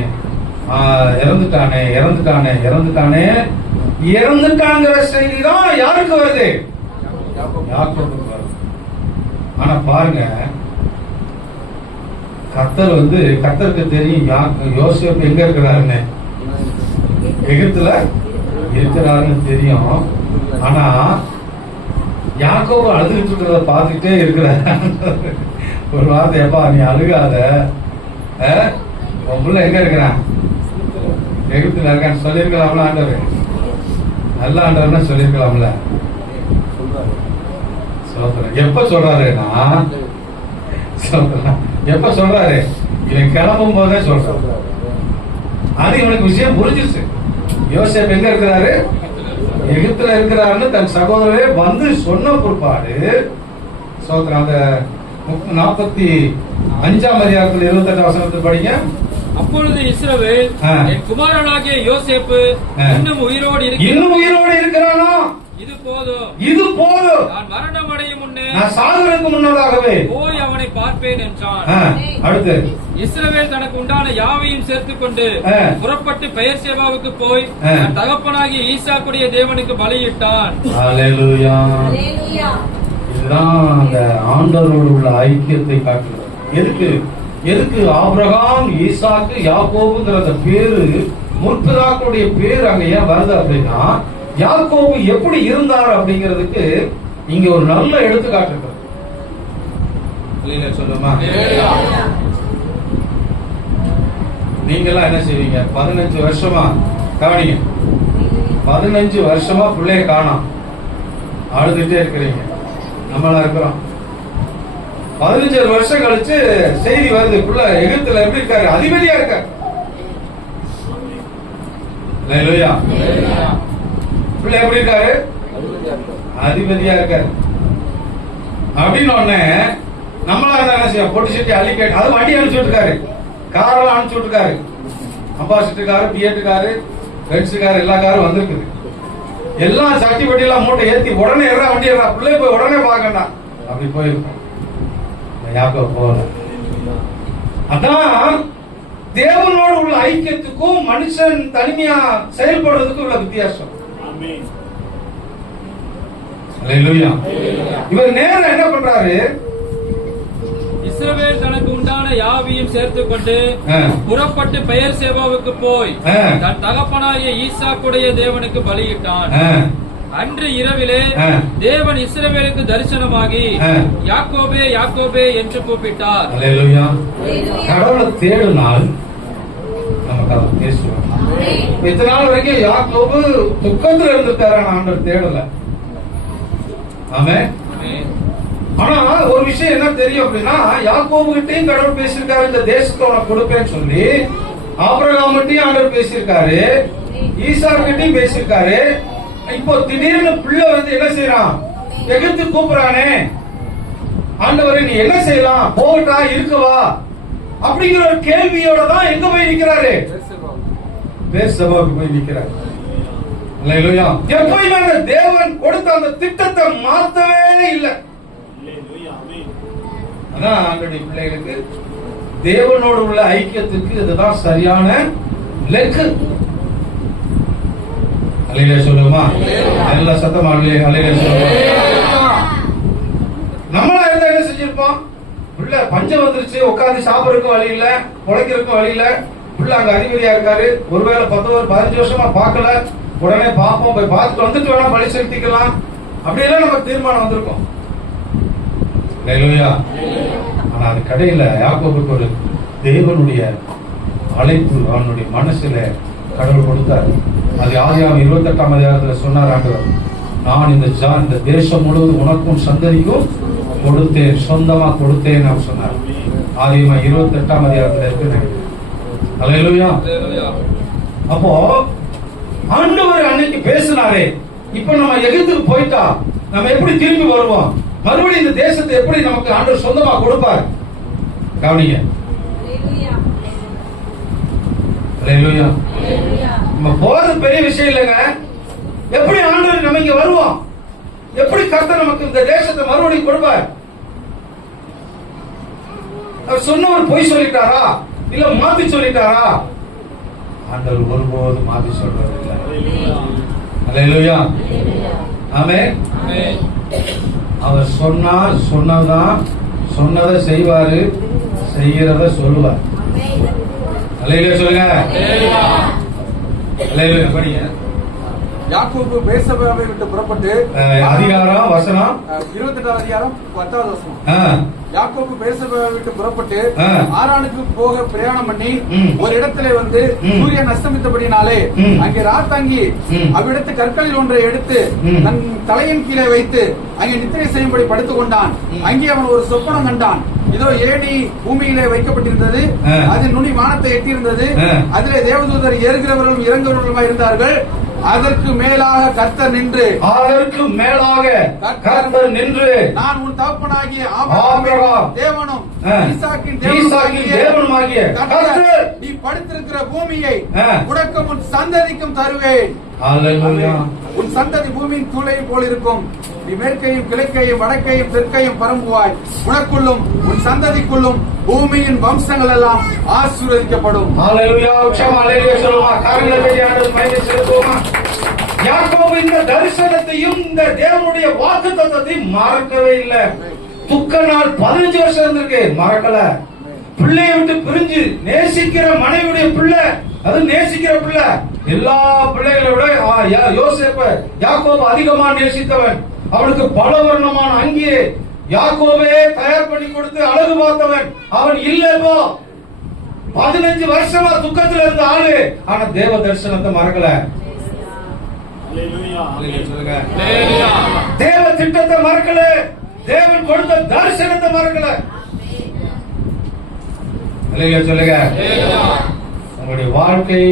இறந்துட்டானே இறந்துட்டானே இறந்துட்டானே இறந்துட்டாங்கிற செய்தி தான் யாருக்கு வருது? யாக்கோபுக்கு வருது. ஆனா பாருங்க, கர்த்தருக்கு தெரியும் யோசேப்பு எங்க இருக்கிறாருன்னு, எகிப்துல இருக்கிறாருன்னு தெரியும். ஆனா யாக்கோபு அழுதுகிட்டு இருக்கிறத பார்த்துட்டே இருக்கிற ஒரு வார்த்தை, எப்பா நீ அழுகாத, உன் புள்ள எங்க இருக்கிறான்? எகிப்துல இருக்கான்னு சொல்லிருக்கலாம்ல ஆண்டவர். நல்ல ஆண்டவர்னா சொல்லிருக்கலாம்ல. எப்ப சொல்றாருன்னா, எப்ப சொல்றாரு? இவன் கிளம்பும் போதே சொல்றாரு. அது இவனுக்கு விஷயம் புரிஞ்சிருச்சு. யோசேப்பு எங்க இருக்கிறாரு? எகிப்துல இருக்கிறாருன்னு தன் சகோதரரே வந்து சொன்ன பிற்பாடு சோத்திரம். அந்த 45ஆம் அதிகாரத்தில் 28 வசனத்தை படிங்க. அப்பொழுது இஸ்ரவேல், என் குமாரனாகிய யோசேப்பு இன்னும் உயிரோடு இருக்கிறானா? இது போதும், இது போதும், நான் மரணம் அடையும் முன்னே, நான் சாகுறதுக்கு முன்னதாகவே போய் அவனை பார்ப்பேன் என்றான். அடுத்து இஸ்ரவேல் தனக்கு உண்டான யாவையும் சேர்த்துக் கொண்டு புறப்பட்டு பெயர்சேபாவுக்கு போய் தகப்பனாகிய ஈசாக்குடைய தேவனுக்கு பலியிட்டான். அல்லேலூயா. இதுதான் அந்த ஆண்டவரோடு உள்ள ஐக்கியத்தை காட்டுகிறது. எதுக்கு ஆபிரகாம், ஈசாக்கு, யாக்கோபுங்கிற அந்த பேரு, முற்பிதாக்களுடைய பேரு அங்க ஏன் வருது அப்படின்னா, யாக்கோபு எப்படி இருந்தார் அப்படிங்கிறதுக்கு இங்க ஒரு நல்ல எடுத்துக்காட்டு இருக்கு. சொல்லுமா, நீங்க எல்லாம் என்ன செய்வீங்க? 15 வருஷமா கவனிங்க, 15 வருஷமா பிள்ளைய காணோம், அழுதுட்டே இருக்கிறீங்க. நம்மளா இருக்கிறோம். 15 வருஷம் கழிச்சு செய்தி வருது, புள்ள எகிப்துல எப்படி இருக்காரு? அதிபதியா இருக்காரு. பிள்ளை எப்படி இருக்காரு? அதிபதியா இருக்காரு. அப்படின்னு ஒண்ணு நம்மளா என்ன செய்ய? பொட்டு சட்டி அள்ளி கேட்டு, அது வண்டி அனுப்பிச்சு இருக்காரு, காரெல்லாம் அனுப்பிச்சு விட்டுருக்காரு, Ambassador car, Fiat car, Benz car, எல்லா காரும் வந்திருக்குது. எல்லாம் சட்டி பட்டி எல்லாம் மூட்டை ஏத்தி உடனே எறா வண்டி எறா, பிள்ளை போய் உடனே பார்க்கணும். அப்படி போயிருக்கோம். போகல. அதான் தேவனோடு உள்ள ஐக்கியத்துக்கும் மனுஷன் தனிமையா செயல்படுறதுக்கும் உள்ள வித்தியாசம். இவர் நேரம் என்ன பண்றாரு? இஸ்ரவேல் தனக்கு உண்டான யாவையும் சேர்த்துக் கொண்டு புறப்பட்டு பெயர்சேபாவுக்கு போய் தன் தகப்பனாகிய ஈசாக்குடைய தேவனுக்கு பலியிட்டான். அன்று இரவிலே தேவன் இஸ்ரவேலுக்கு தரிசனமாகி யாக்கோபே யாக்கோபே என்று கூப்பிட்டார். கடவுளை தேடினால் நமக்கு அதை பேசுவோம். இத்தனை நாள் வரைக்கும் யாக்கோபு துக்கத்துல இருந்துட்டாரு, ஆண்டவர் தேடல. ஆமே. ஆனா ஒரு விஷயம் என்ன தெரியும் அப்படின்னா, யாக்கோபு கிட்டையும் கடவுள் பேசியிருக்காரு, இந்த தேசத்தை உனக்கு கொடுப்பேன்னு சொல்லி. ஆபிரகாம் கிட்டையும் ஆண்டவர் பேசியிருக்காரு, ஈசாக்கு கிட்டையும் பேசியிருக்காரு. இப்போ திடீர்னு பிள்ளை வந்து என்ன செய்யறான்? எகிப்து கூப்பிடுறானே, ஆண்டவரே நீ என்ன செய்யலாம்? போகட்டா, இருக்கவா? அப்படிங்கிற ஒரு கேள்வியோட தான் எங்க போய் நிக்கிறாரு? பெயர்சேபாவுக்கு போய் நிக்கிறாரு. எப்பயுமே தேவன் கொடுத்த அந்த திட்டத்தை மாத்தவே இல்லை. அதான் ஆண்டவருடைய பிள்ளைகளுக்கு தேவனோடு உள்ள ஐக்கியத்துக்கு இதுதான் சரியான லெக்கு. அல்லேலூயா சொல்லுமா, எல்லா சத்தமா அல்லேலூயா சொல்லுமா. நம்மளா இருந்தா என்ன செஞ்சிருப்போம்? உள்ள பஞ்சம் வந்துருச்சு, உட்கார்ந்து சாப்பிடறதுக்கு வழி இல்ல, உழைக்கிறதுக்கும் வழி இல்ல, உள்ள அங்க அதிபதியா இருக்காரு, ஒருவேளை 15 வருஷமா பார்க்கல, உடனே பார்ப்போம், போய் பார்த்துட்டு வந்துட்டு வேணா பலி செலுத்திக்கலாம், அப்படியெல்லாம் நமக்கு தீர்மானம் வந்திருக்கும். அல்லேலூயா. ஆனா அது கடையில யாக்கோபுக்கு ஒரு தேவனுடைய அழைப்பு அவனுடைய மனசுல கடவுள் கொடுத்தார். அது ஆதியாகமம் 28ஆம் அதிகாரத்தில் சொன்னார் ஆண்டவர், நான் இந்த தேசம் முழுவதும் உனக்கும் சந்ததிக்கும் கொடுத்தேன், சொந்தமா கொடுத்தேன் அவர் சொன்னார். ஆதியாகமம் 28ஆம் அதிகாரத்தில் இருக்கு. அல்லேலூயா. அப்போ ஆண்டவர் அன்னைக்கு பேசினாரே, இப்ப நம்ம எகிப்துக்கு போயிட்டா நம்ம எப்படி திரும்பி வருவோம்? மறுபடியும் இந்த தேசத்தை எப்படி நமக்கு ஆண்டவர் சொந்தமா கொடுப்பார்? கவனிங்க. அல்லேலூயா. நம்ம போறது பெரிய விஷயம் இல்லைங்க. எப்படி ஆண்டவர் நம்ம இங்க வருவோம்? எப்படி கர்த்தர் நமக்கு இந்த தேசத்தை மறுபடியும் கொடுப்பார்? அவர் சொன்னவர் பொய் சொல்லிட்டாரா இல்ல மாத்தி சொல்லிட்டாரா? ஆண்டவர் ஒருபோது மாத்தி சொல்றதில்லை. அல்லேலூயா. ஆமென். அவர் சொன்னார், சொன்னதான், சொன்னதை செய்வாரு, செய்யறத சொல்லுவார். அல்லேலூயா சொல்லுங்க. அல்லேலூயா. படிங்க. யாக்கோபு பேர்சபாவை விட்டு புறப்பட்டு அதிகாரம் வசனம் 28 அதிகாரம் 10வது வசனம். யாக்கோபு பேர்சபாவை விட்டு புறப்பட்டு ஆரானுக்கு போக பிரயாணம் பண்ணி ஒரு இடத்திலே வந்து சூரியன் அஸ்தமித்தபடினாலே அங்கே ராத்தங்கி அவ்விடத்து கற்களில் ஒன்றை எடுத்து தன் தலையின் கீழே வைத்து அங்கே நித்திரை செய்யும்படி படுத்துக் கொண்டான். அங்கே அவன் ஒரு சொப்பனம் கண்டான். இதோ ஏணி பூமியிலே வைக்கப்பட்டிருந்தது, அதன் நுனி வானத்தை எட்டியிருந்தது. அதிலே தேவதூதர் ஏறுகிறவர்களும் இறங்குகிறவர்களுமாய் இருந்தார்கள். அதற்கு மேலாக கர்த்தர் நின்று, அதற்கு மேலாக கர்த்தர் நின்று, நான் உன் தகப்பனாகிய ஆபிரகாம் தேவனும் ஈசாக்கின் தேவனுமாகிய கர்த்தர் நீ படுத்திருக்கிற பூமியை உனக்கும் உன் சந்ததிக்கும் தருவேன். அல்லேலூயா. உன் சந்ததி பூமியின் தூளை போல் இருக்கும். நீ மேற்கையும் கிழக்கையும் வடக்கையும் தெற்கையும் பரம்புவாய். உனக்குள்ளும் உன் சந்ததிக்குள்ளும் பூமியின் வம்சங்கள் எல்லாம் ஆசீர்வதிக்கப்படும். அல்லேலூயா. உச்சமா அல்லேலூயா சொல்லுமா. கரங்களை தட்டி ஆண்டவரை மகிமை செலுத்துவோமா. யாக்கோபு இந்த தரிசனத்தையும் இந்த தேவனுடைய வாக்குத்தத்தத்தையும் மறக்கவே இல்லை. துக்க நாள் 15 வருஷம் இருந்திருக்கு, மறக்கல. பிள்ளையை விட்டு பிரிஞ்சு நேசிக்கிற மனைவியுடைய பிள்ளை, அது நேசிக்கிற பிள்ளை. எல்லா பிள்ளைகளை விட யோசேப்ப யாக்கோபு அதிகமா நேசித்தவன். அவனுக்கு பலவர்ணமான அங்கியே யாக்கோபே தயார் பண்ணி கொடுத்து அழகு பார்த்தவன். அவன் இல்லப்போ 15 வருஷமா துக்கத்துல இருந்த ஆளு. ஆனா தேவ தரிசனத்தை மறக்கல. தேவ திட்டத்தை மறக்கல. தேவன் கொடுத்த தரிசனத்தை மறக்கல. சொல்லுங்க. உங்களுடைய வாழ்க்கை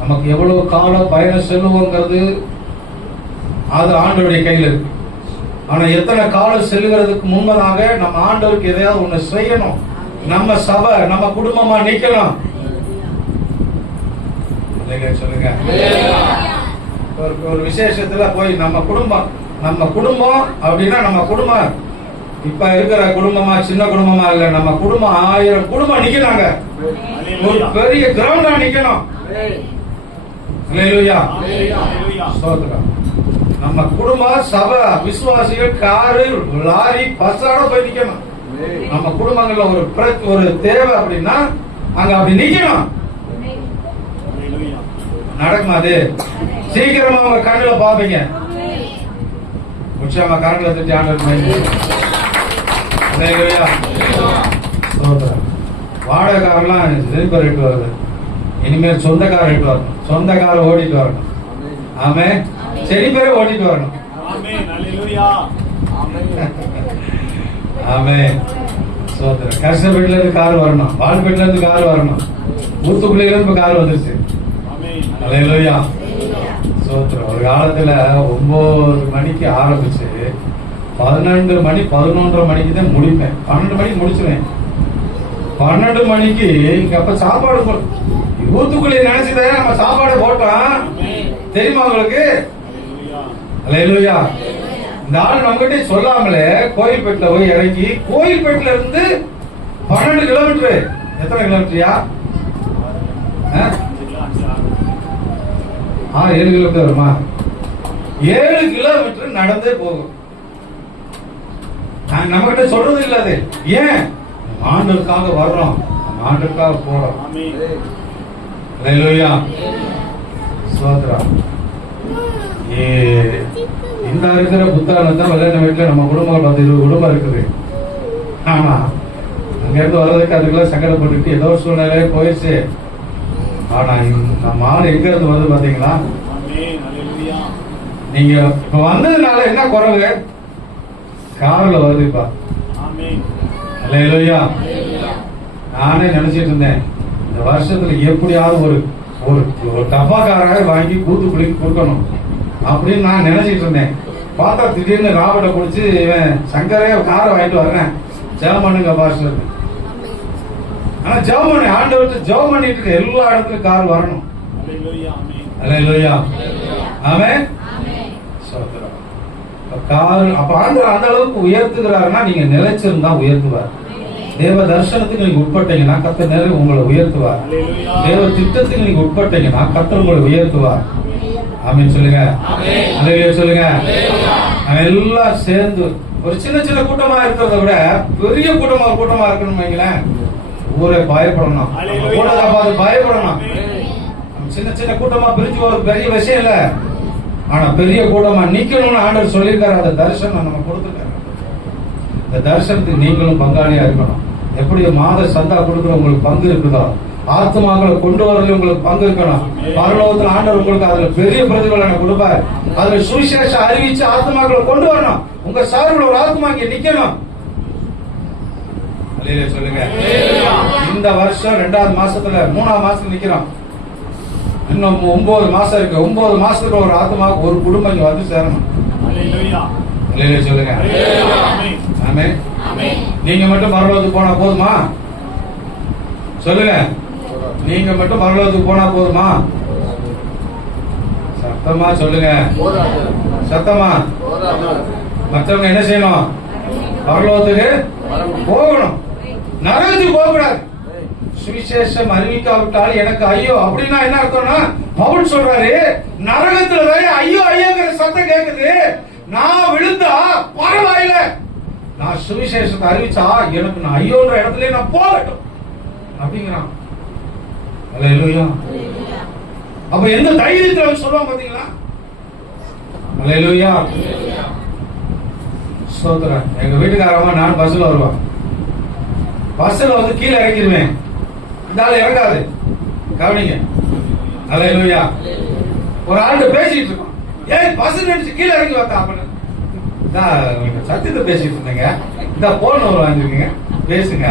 நமக்கு எவ்வளவு காலம் பயணம் செல்லுவோங்கிறது அது ஆண்டவருடைய கையில் இருக்கு. ஆனா எத்தனை காலம் செல்லுகிறதுக்கு முன்பதாக நம்ம ஆண்டவருக்கு எதையாவது ஒண்ணு செய்யணும். நம்ம சபை, நம்ம குடும்பமா நிக்கணும். சொல்லுங்க. ஒரு விசேஷத்துல போய் நம்ம குடும்பம் அப்படின்னா நம்ம குடும்பம் இப்ப இருக்கிற குடும்பமா சின்ன குடும்பமா இல்ல, நம்ம குடும்பம் 1000 குடும்பம் நிக்கிறாங்க. ஒரு பெரிய கிரவுண்டா நிக்கணும். அல்லேலூயா. ஸ்தோத்திரம். நம்ம குடும்பம் சபை விசுவாசிகள் காரு லாரி பஸ்ஸோட போய் நிக்கணும். நம்ம குடும்பங்கள்ல ஒரு தேவை அப்படின்னா அங்க அப்படி நிக்கணும். நடக்குமா? அது சீக்கிரமா உங்க கண்ணுல பாப்பீங்க. உச்சமா கரங்களை தட்டி ஆண்டவர் வாடகைக்காரெல்லாம் ரிப்பேர் ரேட்டு வருது. இனிமேல் சொந்த கார் ரேட்டு வரணும். சொந்த காரை ஓடிட்டு வரணும். ஆமே. சரி பேரை ஓட்டிட்டு வரணும். ஆமே. சோதரன் கஷ்டப்பேட்டில இருந்து கார் வரணும். வால்பேட்டில இருந்து கார் வரணும். ஊத்துக்குள்ளையில இருந்து கார் வந்துருச்சு. அல்லேலூயா. சோதரன் ஒரு காலத்துல 9 மணிக்கு ஆரம்பிச்சு 12 மணி 11 மணிக்கு தான் முடிப்பேன். 12 மணிக்கு முடிச்சுவேன். 12 மணிக்கு இங்க அப்ப சாப்பாடு ஊத்துக்குள்ளே நினைச்சுதான் நம்ம சாப்பாடு போட்டோம். தெரியுமா உங்களுக்கு? அல்லேலூயா. இந்த ஆள் நம்மகிட்ட சொல்லாமலே கோயில்பேட்டில் போய் இறங்கி கோயில்பேட்டில இருந்து 12 கிலோமீட்டர். எத்தனை கிலோமீட்டரியா? 7 கிலோமீட்டர் வருமா? 7 கிலோமீட்டர் நடந்தே போகும். நம்ம கிட்ட சொல்றது இல்ல. அது ஏன்? ஆண்டவருக்காக வர்றோம், ஆண்டவருக்காக போறோம். அல்லேலூயா. ஸ்தோத்திரம். இந்த இருக்கிற புத்தகம் தான் வெள்ளையன வீட்டுல நம்ம குடும்பம் 10-20 குடும்பம் இருக்குது. ஆமா, அங்க இருந்து வர்றதுக்கு அதுக்கெல்லாம் சங்கடப்பட்டுட்டு ஏதோ சூழ்நிலையே போயிடுச்சு. ஆனா நம்ம ஆள் எங்க இருந்து வருது பாத்தீங்களா? நீங்க இப்ப வந்ததுனால என்ன குறைவு? கார்ல வருது இப்ப. அல்லேலூயா. நானே நினைச்சிட்டு இருந்தேன் இந்த வருஷத்துல எப்படியாவது ஒரு டப்பாக்கார வாங்கி கூத்துக்குள்ளிக்கு கொடுக்கணும் அப்படின்னு நான் நினைச்சிட்டு இருந்தேன். பார்த்தா திடீர்னு ராபர்ட்டை குடிச்சு இவன் சங்கரே காரை வாங்கிட்டு வர்றேன், ஜெபம் பண்ணுங்க பாஸ்டர். ஆனா ஜெபம் பண்ணி ஆண்டவர்கிட்ட ஜெபம் பண்ணிட்டு இருக்க எல்லா இடத்துலயும் கால் வரணும். அல்லேலூயா ஆமென். ஸ்தோத்திரம். கால் அப்ப ஆண்டவர் அந்த அளவுக்கு உயர்த்துகிறாருன்னா நீங்க நிலைச்சிருந்தா உயர்த்துவார். தேவ தரிசனத்துக்கு நீங்க உட்பட்டீங்கன்னா கர்த்தர் நேரம் உங்களை உயர்த்துவார். தேவ திட்டத்துக்கு நீங்க உட்பட்டீங்கன்னா கர்த்தர் உங்களை உயர்த்துவார். ஆமென் சொல்லுங்க. அல்லேலூயா சொல்லுங்க. எல்லாம் சேர்ந்து ஒரு சின்ன சின்ன கூட்டமா இருக்கிறத விட பெரிய கூட்டமா இருக்கணும் வைங்களேன். ஊரே பயப்படணும், கூட்டத்தை பார்த்து பயப்படணும். சின்ன சின்ன கூட்டமா பிரிஞ்சு ஒரு பெரிய விஷயம் இல்ல, ஆனா பெரிய கூட்டமா நிக்கணும்னு ஆண்டவர் சொல்லியிருக்காரு. அந்த தரிசனம் நம்ம கொடுத்துருக்காரு. இந்த தரிசனத்துக்கு நீங்களும் பங்காளியா இருக்கணும். எப்படி மாத சந்தா கொடுக்குற உங்களுக்கு பங்கு இருக்குதோ, ஆத்மாக்களை கொண்டு வரல உங்களுக்கு பங்கு இருக்கணும். பரலோகத்தில் ஆண்டவர் உங்களுக்கு அதுல பெரிய பிரதிபலனை கொடுப்பார். அதுல சுவிசேஷம் அறிவிச்சு ஆத்மாக்களை கொண்டு வரணும். உங்க சார்பில் ஒரு ஆத்மா இங்க நிக்கணும். சொல்லுங்க. இந்த வருஷம் 2வது மாசத்துல 3வது மாசத்துல நிக்கிறோம். இன்னும் 9 மாசம் இருக்கு. 9 மாசத்துக்கு ஒரு ஆத்மா ஒரு குடும்பம் இங்க வந்து சேரணும். சொல்லுங்க. ஆமென். நீங்க மட்டும் பரலோகத்துக்கு போனா போதுமா? சொல்லுங்க. நீங்க மட்டும் பரலோகத்துக்கு போனா போதுமா? சத்தமா சொல்லுங்க. சத்தமா. மற்றவங்க என்ன செய்யணும்? பரலோகத்துக்கு போகணும். நரகத்துக்கு போக கூடாது. சுவிசேஷம் அறிவிக்காவிட்டால் எனக்கு ஐயோ அப்படின்னா என்ன அர்த்தம்னா, பவுல் சொல்றாரு நரகத்துல வேற ஐயோ ஐயோங்கிற சத்தம் கேக்குது. நான் விழுந்தா பரவாயில்ல, நான் சுவிசேஷத்தை அறிவிச்சா எனக்கு நான் ஐயோன்ற இடத்துல நான் போகட்டும் அப்படிங்கிறான். அல்லேலூயா. அப்ப எந்த தைரியத்துல சொல்லுவான் பாத்தீங்களா? அல்லேலூயா. ஸ்தோத்திரம். எங்க வீட்டுக்காரமா நான் பஸ்ல வருவான். பஸ்ல வந்து கீழே இறக்கிடுவேன். இந்த ஆள் இறங்காது. கவனிங்க. அல்லேலூயா. ஒரு ஆள் பேசிட்டு இருக்கோம். ஏய் பஸ் நினைச்சு கீழே இறங்கி பார்த்தா அப்படின்னு சத்தியத்தை பேசிட்டு இருந்தீங்க. இந்த போன் ஒரு வாங்கிருக்கீங்க பேசுங்க.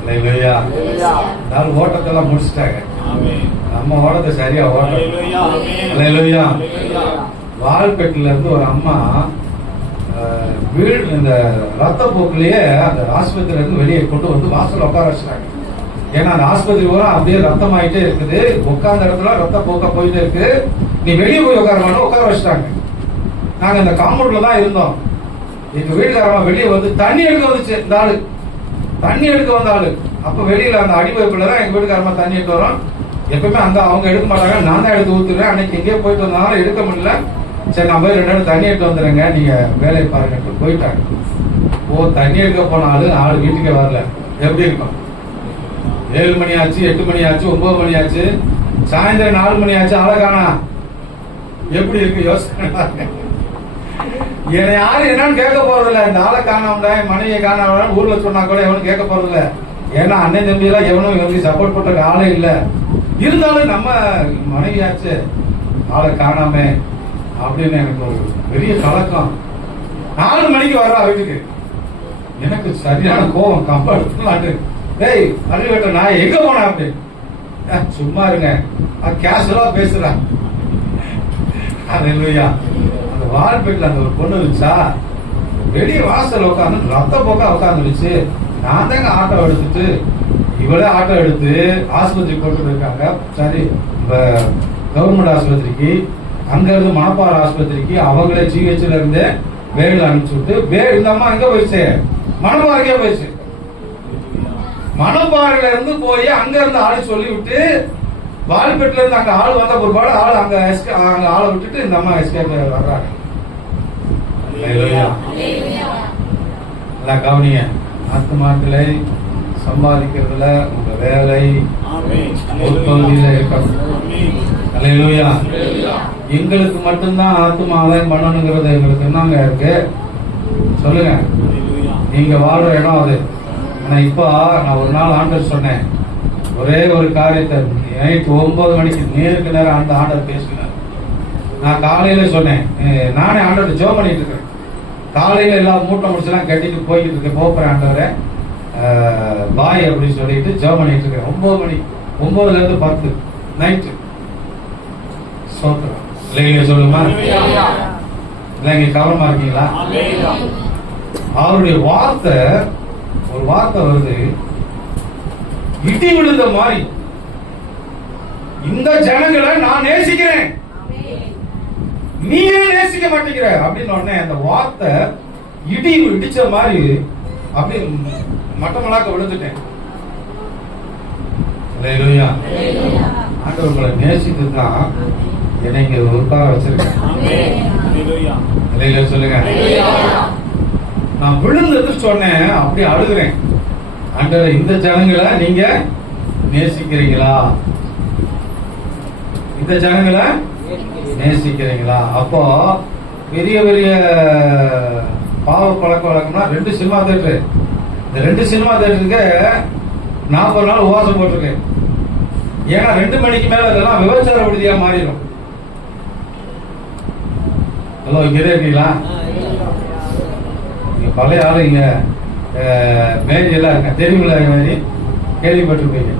அல்லேலூயா. நாலு ஓட்டத்தெல்லாம் முடிச்சுட்டாங்க. நம்ம ஓட்டத்தை சரியா ஓட்டம். அல்லேலூயா. வால்பேட்டில இருந்து ஒரு அம்மா வீடு இந்த ரத்த போக்குலயே அந்த ஆஸ்பத்திரியில இருந்து வெளியே கொண்டு வந்து வாசல் உட்கார வச்சுட்டாங்க. ஏன்னா அந்த ஆஸ்பத்திரி பூரா அப்படியே ரத்தம் ஆயிட்டே இருக்குது. உட்கார்ந்த இடத்துல ரத்த போக்க போயிட்டே இருக்கு. நீ வெளியே போய் உட்கார வச்சுட்டாங்க. நாங்க இந்த காம்பவுண்ட்ல தான் இருந்தோம். எங்க வீட்டுக்காரமா வெளியே வந்து தண்ணி எடுக்க வந்துச்சு. இந்த ஆளு தண்ணி எடுக்க வந்த ஆளு. அப்ப வெளியில அந்த அடிவகுப்புல தான் எங்க வீட்டுக்காரமா தண்ணி எடுத்து வரோம். எப்பவுமே அந்த அவங்க எடுக்க மாட்டாங்க, நான் தான் எடுத்து ஊத்துறேன். அன்னைக்கு எங்கேயோ போயிட்டு வந்தாலும் எடுக்க முடியல. சரி நான் போய் 2 நாள் தண்ணி எடுத்து வந்துடுங்க, நீங்க வேலையை பாருங்க போயிட்டாங்க. தண்ணி எடுக்க போனாலும் ஆளு வீட்டுக்கே வரல. எப்படி இருக்கும்? 7 மணி ஆச்சு, 8 மணி ஆச்சு, 9 மணி ஆச்சு, சாயந்தரம் 4 மணி ஆச்சு, ஆளை காணா. எப்படி இருக்கு யோசனை? என்னை யாரும் என்னன்னு கேட்க போறதில்ல. இந்த ஆளை காணாமடா, மனைவியை காணாமடா ஊர்ல சொன்னா கூட எவனும் கேட்க போறதில்ல. ஏன்னா அண்ணன் தம்பி எல்லாம் எவனும் இவனுக்கு சப்போர்ட் பண்ற ஆளே இல்ல. இருந்தாலும் நம்ம மனைவியாச்சு ஆளை காணாம அப்படின்னு எனக்கு ஒரு பெரிய கலக்கம். 4 மணிக்கு வர்றா வீட்டுக்கு. எனக்கு சரியான கோபம். கம்பாடு டேய் அருள்வேட்ட நான் எங்க போனேன் அப்படி. சும்மா இருங்க, கேஷுவலா பேசுறேன். அல்லேலூயா. அந்த வால்பேட்ல அந்த ஒரு பொண்ணு இருந்துச்சா, வெளியே வாசல் உட்காந்து ரத்த போக்கா உட்காந்துருச்சு. நான் தாங்க ஆட்டோ எடுத்துட்டு இவளே ஆட்டோ எடுத்து ஆஸ்பத்திரி கொண்டு போயிருக்காங்க. சரி கவர்மெண்ட் ஆஸ்பத்திரிக்கு, அங்க இருந்து மணப்பாறை ஆஸ்பத்திரிக்கு அவங்களே ஜிஹெச்ல இருந்து வேலு அனுப்பிச்சு விட்டு இந்த அம்மா எங்க போயிடுச்சு? மணப்பாறைக்கே போயிடுச்சு. மணப்பாறையில இருந்து போய் அங்க இருந்து ஆளு சொல்லி விட்டு வால்பேட்ல இருந்து அங்க ஆள் வந்த பிற்பாடு ஆள் அங்க ஆளை விட்டுட்டு இந்த அம்மா எஸ்கேப் வர்றாங்க. கவனிய ஆத்மாக்களை சம்பாதிக்கிறதுல உங்க வேலை ஒரு பகுதியில இருக்கணும். அல்லேலூயா. எங்களுக்கு மட்டும்தான் ஆத்மா ஆதாயம் பண்ணணுங்கிறது எங்களுக்கு என்னங்க இருக்கு? சொல்லுங்க. நீங்க வாழ்ற இடம் அது. ஆனா இப்ப நான் ஒரு நாள் ஆண்டர் சொன்னேன், ஒரே ஒரு காரியத்தை நைட் 9 மணிக்கு நேருக்கு நேரம் அந்த ஆண்டர் பேசினார். நான் காலையில சொன்னேன், நானே ஆண்டர் ஜெபம் பண்ணிட்டு இருக்கேன். காலையில எல்லாம் மூட்டை முடிச்செல்லாம் கட்டிட்டு போய்கிட்டு இருக்கேன். போப்பேன் ஆண்டவரே பாய் அப்படின்னு சொல்லிட்டு ஜெபம் பண்ணிட்டு இருக்கேன். 9 மணி 9ல இருந்து 10 நைட்டு. சொல்லுமா இல்ல, இங்க கவனமா இருக்கீங்களா? அவருடைய வார்த்தை ஒரு வார்த்தை வருது, இடி விழுந்த மாதிரி, இந்த ஜனங்களை நான் நேசிக்கிறேன், நீயே நேசிக்க மாட்டேங்கிற அப்படின்னு உடனே அந்த வார்த்தை இடி இடிச்ச மாதிரி அப்படி மட்டமலாக்க விழுந்துட்டேன். ஆண்டவர் உங்களை நேசித்து தான் என்னை இங்க உட்கார வச்சிருக்கேன். சொல்லுங்க. நான் விழுந்தது சொன்னேன், அப்படி அழுகிறேன். ஆண்டவர், இந்த ஜனங்களை நீங்க நேசிக்கிறீங்களா? இந்த ஜனங்களை நேசிக்கிறீங்களா? அப்போ பெரிய பெரிய பாவ பழக்க வழக்கம்னா 2 சினிமா தேட்டரு, இந்த 2 சினிமா தேட்டருக்கு 40 நாள் உபவாசம் போட்டிருக்கேன். ஏன்னா 2 மணிக்கு மேல இதெல்லாம் விபச்சார விடுதியா மாறிடும். ஹலோ, இங்க இருக்கீங்களா? நீங்க பழைய ஆளு, இங்க மேஜெல்லாம் இருக்க தெரியுங்களா? மாதிரி கேள்விப்பட்டிருப்பீங்க.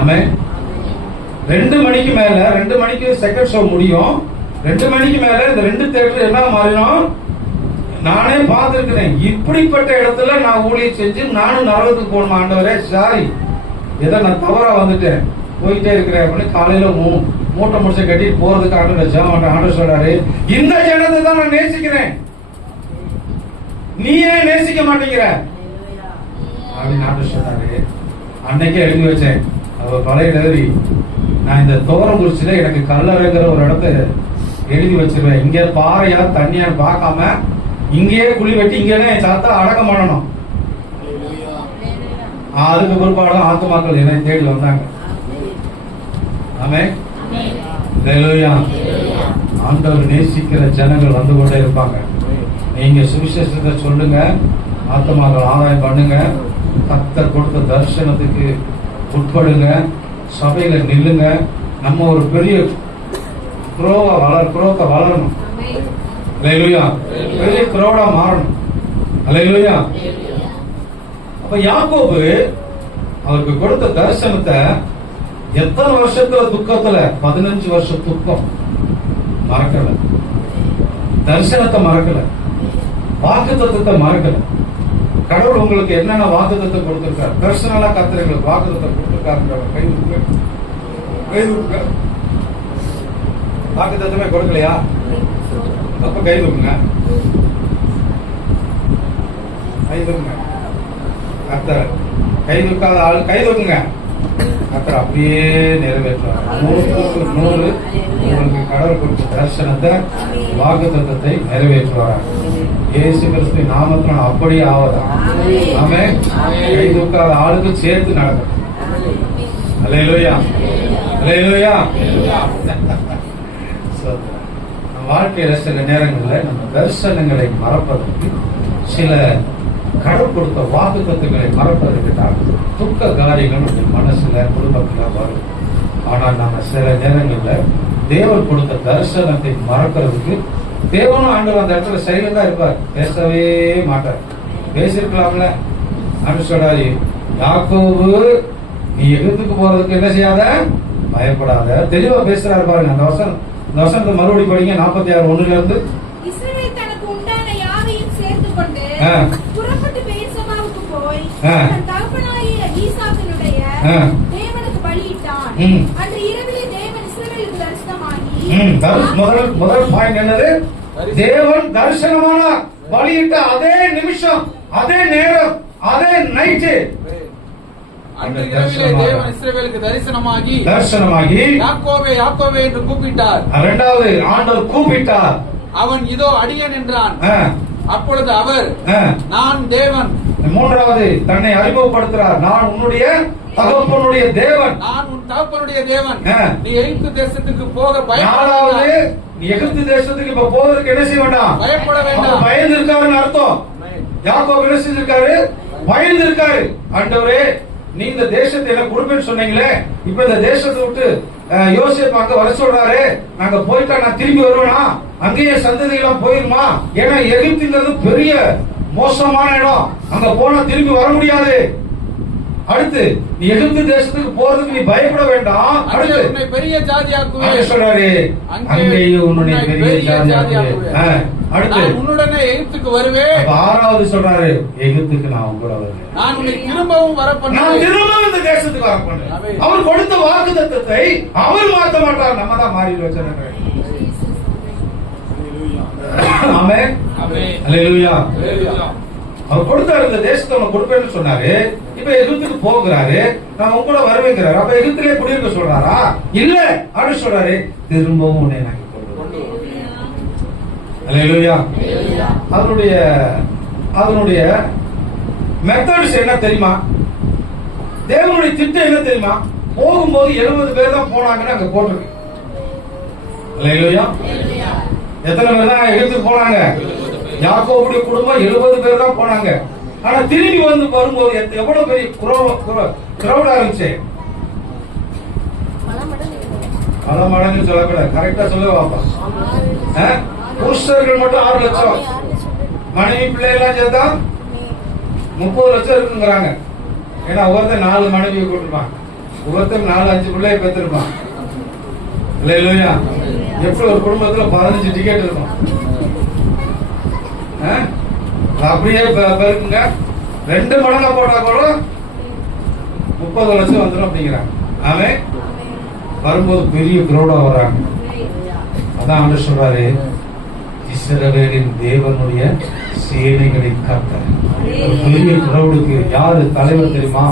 ஆமே. 2 மணிக்கு மேல, 2 மணிக்கு செகண்ட் ஷோ முடியும். 2 மணிக்கு மேல இந்த 2 தியேட்டர் என்ன மாறிடும்? நானே பார்த்திருக்கிறேன். இப்படிப்பட்ட இடத்துல நான் ஊழியம் செஞ்சு நானும் நரகத்துக்கு போகணும். ஆண்டவரே சாரி, ஏதோ நான் தவறா வந்துட்டேன், போயிட்டே இருக்கிறேன் அப்படின்னு காலையில மூட்டை முடிச்ச கட்டிட்டு போறதுக்கு ஆண்டவர் சொல்றாரு, இந்த ஜனத்தை தான் நான் நேசிக்கிறேன், நீ ஏன் நேசிக்க மாட்டேங்கிற அப்படின்னு ஆண்டவர் சொன்னாரு. அன்னைக்கே எழுதி வச்சேன், அவ பழைய டைரி. நான் இந்த தோரங்குறிச்சியில எனக்கு கல்லறைங்கிற ஒரு இடத்த எழுதி வச்சிருவேன். இங்க பாறையா தண்ணியான்னு பார்க்காம இங்கேயே குழி வெட்டி இங்கே என் சாத்தா அடக்கம் பண்ணணும். அதுக்கு பிற்பாடு ஆத்துமாக்கள் என்னை தேடி வந்தாங்க. ஆமே. ஆண்டவர் நேசிக்கிற ஜனங்கள் வந்து கொண்டே இருப்பாங்க. நீங்க சுவிசேஷத்தை சொல்லுங்க, ஆத்துமாக்கள் ஆதாயம் பண்ணுங்க, கர்த்தர் கொடுத்த தரிசனத்துக்கு உட்படுங்க, சபையில நில்லுங்க. நம்ம ஒரு பெரிய குரோக்க வளரணும். அல்லேலூயா. பெரிய குரோடா மாறணும். அல்லேலூயா. அப்ப யாக்கோபு அவருக்கு கொடுத்த தரிசனத்தை எத்தனை வருஷத்துல துக்கத்துல, 15 வருஷம் துக்கம், மறக்கல. தரிசனத்தை மறக்கல, வாக்குத்தத்தத்தை மறக்கல. கடவுள் உங்களுக்கு என்னென்ன வாக்குத்தத்தை கொடுத்திருக்காரு, பர்சனலா கர்த்தருக்கு வாக்குத்தத்தை கொடுத்திருக்காரு. வாக்குத்தத்தமே கொடுக்கலையா? அப்ப கை தூக்குங்க, கை தூக்குங்க. கர்த்தர் கை தூக்காத ஆள் கை தூக்குங்க. கர்த்தர் அப்படியே நிறைவேற்றுவார். 100 உங்களுக்கு கடவுள் கொடுத்த தரிசனத்தை, வாக்குத்தத்தத்தை நிறைவேற்றுவார். இயேசு கிறிஸ்து நாமத்தினால் அப்படியே ஆவதா? ஆமென். கை தூக்காத ஆளுக்கு சேர்த்து நடக்கும். அல்லேலூயா, அல்லேலூயா. வாழ்க்கையில சில நேரங்களில் நம்ம தரிசனங்களை மறப்பதற்கு, சில கடவுள் கொடுத்த வாக்குத்தத்தங்களை மறப்பதற்கு தான் துக்க காரியங்கள் நம்ம மனசுல, குடும்பத்துல வரும். ஆனால் நம்ம சில நேரங்களில் தேவன் கொடுத்த தரிசனத்தை மறக்கிறதுக்கு, தேவனும் ஆண்டவர் அந்த இடத்துல சரியா தான் இருப்பார், பேசவே மாட்டார். பேசிருக்கலாம்ல. ஆண்டவர் சொல்றாரு, யாக்கோபு நீ எகிப்துக்கு போறதுக்கு என்ன செய்யாத, பயப்படாத. தெளிவா பேசுறாரு பாருங்க. அந்த வசனத்தை மறுபடி படிங்க. 46:1 இஸ்ரவேல் தனக்கு உண்டான யாவையும் சேர்த்துக் கொண்டு புறப்பட்டு பெயர்செபாவுக்கு போய் தன் தகப்பனாகிய ஈசாக்கினுடைய தேவனுக்கு பலியிட்டான். அன்று இரவிலே தேவன் இஸ்ரவேலுக்கு தரிசனமாகி, முதல் பாயிண்ட் என்னது? தேவன் தரிசனமானார். பலியிட்ட அதே நிமிஷம், அதே நேரம், அதே நைட்டு தேவன் இஸ்ரவேலுக்கு தரிசனமாகி யாக்கோபே யாக்கோபே என்று கூப்பிட்டார். இரண்டாவது ஆண்டவர் கூப்பிட்டார். அவன் இதோ அடியேன் என்றான். அப்பொழுது அவர் நான் தேவன். மூன்றாவது தன்னை அறிமுகப்படுத்துறார். நான் உன்னுடைய தகப்பனுடைய தேவன், நான் உன் தகப்பனுடைய தேவன். நீ எகிப்து தேசத்துக்கு போக நாலாவது, நீ எகிப்து தேசத்துக்கு இப்ப போவதற்கு என்ன செய்ய வேண்டாம், பயப்பட வேண்டாம். பயந்து இருக்காருன்னு அர்த்தம். யாக்கோபு என்ன செஞ்சிருக்காரு, பயந்து இருக்காரு. ஆண்டவரே நீ இந்த தேசத்தை எனக்கு கொடுப்பேன்னு சொன்னீங்களே, இப்ப இந்த தேசத்தை விட்டு யோசேப்பு அங்க வர சொல்றாரு, நாங்க போயிட்டா நான் திரும்பி வருவேனா, அங்கேயே சந்ததிகளாம் போயிருமா? ஏன்னா எகிப்துங்கிறது பெரிய மோசமான இடம், அங்க போனா திரும்பி வர முடியாது. அடுத்து நீ எகிப்து தேசத்துக்கு போறதுக்கு நீ பயப்பட வேண்டாம். அடுத்து உன்னை பெரிய ஜாதியாக்குவேன் சொல்றாரு, அங்கேயும் உன்னுடைய பெரிய ஜாதியாக்குவேன். அடுத்து உன்னுடனே எகிப்துக்கு வருவேன். ஆறாவது சொல்றாரு, எகிப்துக்கு நான் உங்களோட வருவேன். நான் உன்னை திரும்பவும் வரப்பண்ணேன். நான் திரும்பவும் இந்த தேசத்துக்கு வரப்பண்ணேன். அவர் கொடுத்த வாக்குத்தத்தத்தை அவர் மாற்ற மாட்டார், நம்ம தான் மாறி வச்சிருக்க. ஆமென். அல்லேலூயா. அவர் கொடுத்தாரு, இந்த தேசத்தை உனக்கு கொடுப்பேன்னு சொன்னாரு. இப்ப எகிப்துக்கு போகிறாரு, நான் உங்க கூட வருவேங்கிறாரு. அப்ப எகிப்திலே குடியிருக்க சொல்றாரா? இல்ல அப்படின்னு சொல்றாரு, திரும்பவும் உன்னை நான் கொண்டு வருவேன். அல்லேலூயா. அதனுடைய மெத்தட்ஸ் என்ன தெரியுமா? தேவனுடைய திட்டம் என்ன தெரியுமா? போகும்போது 70 பேர் தான் போனாங்கன்னு அங்க போட்டிருக்கு. அல்லேலூயா. எத்தனை பேர் தான் எகிப்துக்கு போனாங்க? யாக்கோபுடைய குடும்பம் 70 பேர் தான் போனாங்க. ஆனா திரும்பி வரும்போது எவ்வளவு பெரிய கிரௌடா இருந்துச்சு? பல மடங்கு சொல்லக்கூடாது, கரெக்டா சொல்ல வாப்பா. புருஷர்கள் மட்டும் 6 லட்சம், மனைவி பிள்ளைகள்லாம் சேர்த்தா 30 லட்சம் இருக்குங்கிறாங்க. ஏன்னா ஒவ்வொருத்தர் 4 மனைவியை கூட்டிருப்பான், ஒவ்வொருத்தர் 4-5 பிள்ளைய பெற்றிருப்பான். இல்லையா? எப்படி ஒரு குடும்பத்துல 15 டிக்கெட் இருக்கும்? அப்படியே பெருக்குங்க, 2 மடங்கா போட்டா கூட 30 லட்சம் வந்துடும் அப்படிங்கிறாங்க. அவன் வரும்போது பெரிய கிரௌடா வர்றாங்க. அதான் ஆண்டு சொல்றாரு, இஸ்ரவேலின் தேவனுடைய சேனைகளின் கர்த்தர். ஒரு பெரிய கிரௌடுக்கு யாரு தலைவர் தெரியுமா?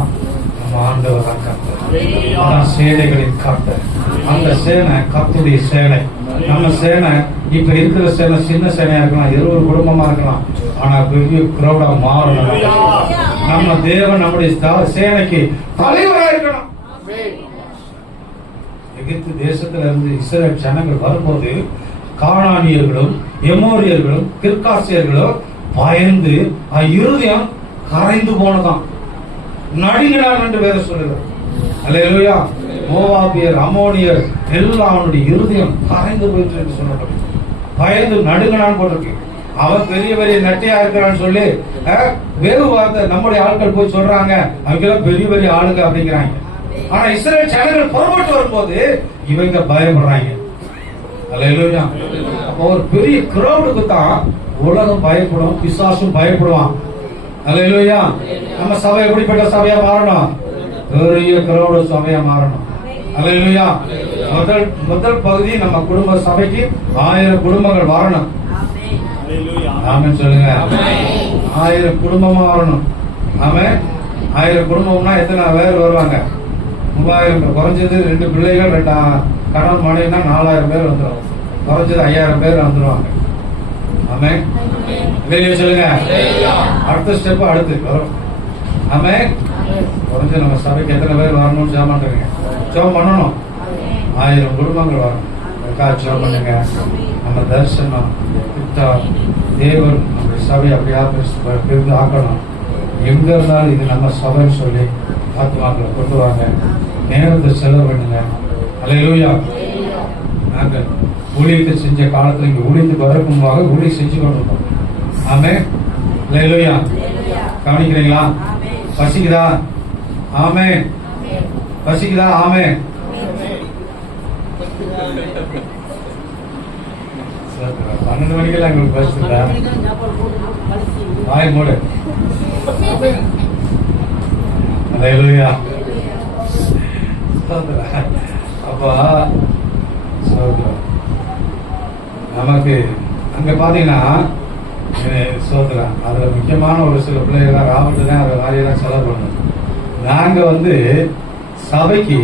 நம்ம ஆண்டவர் தான் கர்த்தர். அதான் சேனைகளின் கர்த்தர். அந்த சேனை கர்த்தருடைய சேனை. நம்ம சேனை இப்ப இருக்கிற சேனை சின்ன சேனையா இருக்கலாம், 20 குடும்பமா இருக்கலாம், ஆனா பெரிய கிரௌடா மாறணும். நம்ம தேவன் நம்முடைய சேனைக்கு தலைவராக இருக்கணும். எகிப்து தேசத்துல இருந்து இஸ்ரவேல் ஜனங்கள் வரும்போது கானானியர்களும் எமோரியர்களும் கிர்காசியர்களும் பயந்து இருதயம் கரைந்து போனதான், நடுங்கினார் என்று வேற சொல்லுகிறார். அல்லேலூயா. மோவாபியர் அமோனியர் எல்லாம் அவனுடைய இருதயம் கரைந்து போயிட்டு என்று சொல்லப்படும். பயந்து நடுங்கினான் போட்டிருக்கு. அவன் பெரிய பெரிய நட்டையா இருக்கிறான்னு சொல்லி வேறு வார்த்தை நம்முடைய ஆட்கள் போய் சொல்றாங்க, அவங்கெல்லாம் பெரிய பெரிய ஆளுங்க அப்படிங்கிறாங்க. ஆனா இஸ்ரவேல் ஜனங்கள் புறப்பட்டு வரும்போது இவங்க பயப்படுறாங்க. அல்லேலூயா. ஒரு பெரிய கிரௌடுக்கு தான் உலகம் பயப்படும், பிசாசும் பயப்படுவான். அல்லேலூயா. நம்ம சபை எப்படிப்பட்ட சபையா மாறணும்? பெரிய கிரௌடு சபையா மாறணும். அல்லேலூயா. முதல் பகுதி நம்ம குடும்ப சபைக்கு 1000 குடும்பங்கள் வரணும். ஆமென் சொல்லுங்க. 1000 குடும்பமா வரணும். ஆமென். 1000 குடும்பம்னா எத்தனை பேர் வருவாங்க? 3000. குறைஞ்சது 2 பிள்ளைகள் 2 கணவன் மனைவினா 4000 பேர் வந்துடும். குறைஞ்சது 5000 பேர் வந்துருவாங்க. ஆமென். சொல்லுங்க. அடுத்த ஸ்டெப் அடுத்து வரும். ஆமென். குறைஞ்சு நம்ம சபைக்கு எத்தனை பேர் வரணும்னு ஜெபம் பண்ணுங்க, ஜெபம் பண்ணணும். 1000 குடும்பங்கள் வரணும். ஜெபம் பண்ணுங்க. நம்ம தரிசனம் தேவன் நம்ம சபை அப்படியா பெருந்து ஆக்கணும். எங்க இருந்தாலும் இது நம்ம சபைன்னு சொல்லி ஆத்மாக்களை கொண்டு வாங்க, நேரத்தை செலவு பண்ணுங்க. அல்லேலூயா. நாங்கள் ஊழியத்தை செஞ்ச காலத்துல இங்க ஊழியத்துக்கு வரக்கும்பாக ஊழியம் செஞ்சு கொண்டிருக்கோம். ஆமென். அல்லேலூயா. கவனிக்கிறீங்களா? பசிக்குதா? ஆமென். பசிக்குதா? ஆமென். 12 மணிக்கெல்லாம் எங்களுக்கு பசிக்குதா? வாய் மூடு. அல்லேலூயா. அப்பா நமக்கு அங்க பாத்தீங்கன்னா சோதரா அதுல முக்கியமான ஒரு சில பிள்ளைகள் ராபர்ட் தான் அதை வாரியெல்லாம் செலவு பண்ணணும். நாங்க சபைக்கு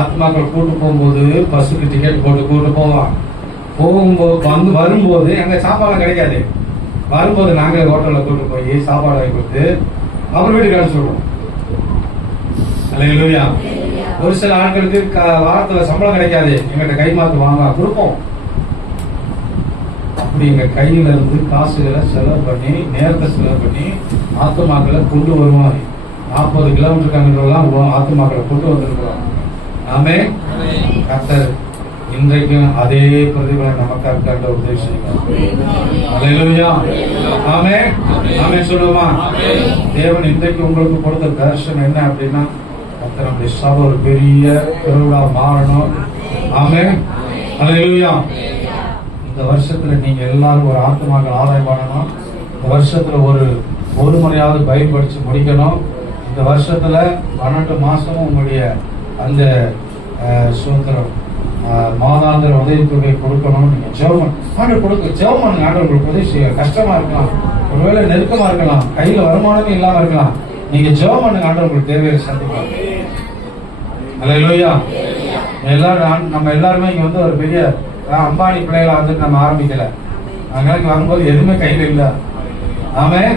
ஆத்மாக்கள் கூட்டு போகும்போது பஸ்ஸுக்கு டிக்கெட் போட்டு கூட்டு போவோம். போகும்போது வரும்போது எங்க சாப்பாடு கிடைக்காது. வரும்போது நாங்க ஹோட்டல்ல கூட்டு போய் சாப்பாடு வாங்கி கொடுத்து அவர் வீட்டுக்கு அனுப்பிச்சுடுவோம். அல்லேலூயா. ஒரு சில ஆட்களுக்கு வாரத்துல சம்பளம் கிடைக்காது, எங்கிட்ட கை மாத்து வாங்க கொடுப்போம். அப்படி எங்க கையில இருந்து காசுகளை செலவு பண்ணி நேரத்தை செலவு பண்ணி ஆத்துமாக்களை கொண்டு வருவோம். 40 கிலோமீட்டர் கம்மிலாம் ஆத்துமாக்களை கொண்டு வந்திருக்கிறோம். ஆமென். கர்த்தர் இன்றைக்கும் அதே பிரதிபலன் நமக்கு கண்ட உதவி செய்யலாம். அல்லேலூயா. ஆமென். ஆமென் சொல்லுமா. தேவன் இன்றைக்கு உங்களுக்கு கொடுத்த தரிசனம் என்ன அப்படின்னா, நம்முடைய சபை ஒரு பெரிய திருவிழா மாறணும். ஆமென். அல்லேலூயா. இந்த வருஷத்துல நீங்க எல்லாரும் ஒரு ஆத்மாக்கள் ஆதாயம் பண்ணணும். இந்த வருஷத்துல ஒரு முறையாவது பைபிள் படிச்சு முடிக்கணும். இந்த வருஷத்துல 12 மாசமும் உங்களுடைய அந்த சுதந்திரம் மாதாந்திர உதவித்தொகை கொடுக்கணும். நீங்க ஜெபம் கொடுக்க ஜெபம் பண்ணுங்க. ஆண்டவர் உங்களுக்கு உதவி செய்ய. கஷ்டமா இருக்கலாம், ஒருவேளை நெருக்கமா இருக்கலாம், கையில வருமானமே இல்லாம இருக்கலாம். நீங்க ஜெபம் பண்ணுங்க. ஆண்டவர் உங்களுக்கு தேவையை சந்திப்பாங்க. அல்லேலூயா. நம்ம எல்லாருமே இங்க வந்து ஒரு பெரிய அம்பானி பிள்ளைகளை வந்துட்டு நம்ம ஆரம்பிக்கல. அதனால இங்க வரும்போது எதுவுமே கையில இல்ல. ஆமென்.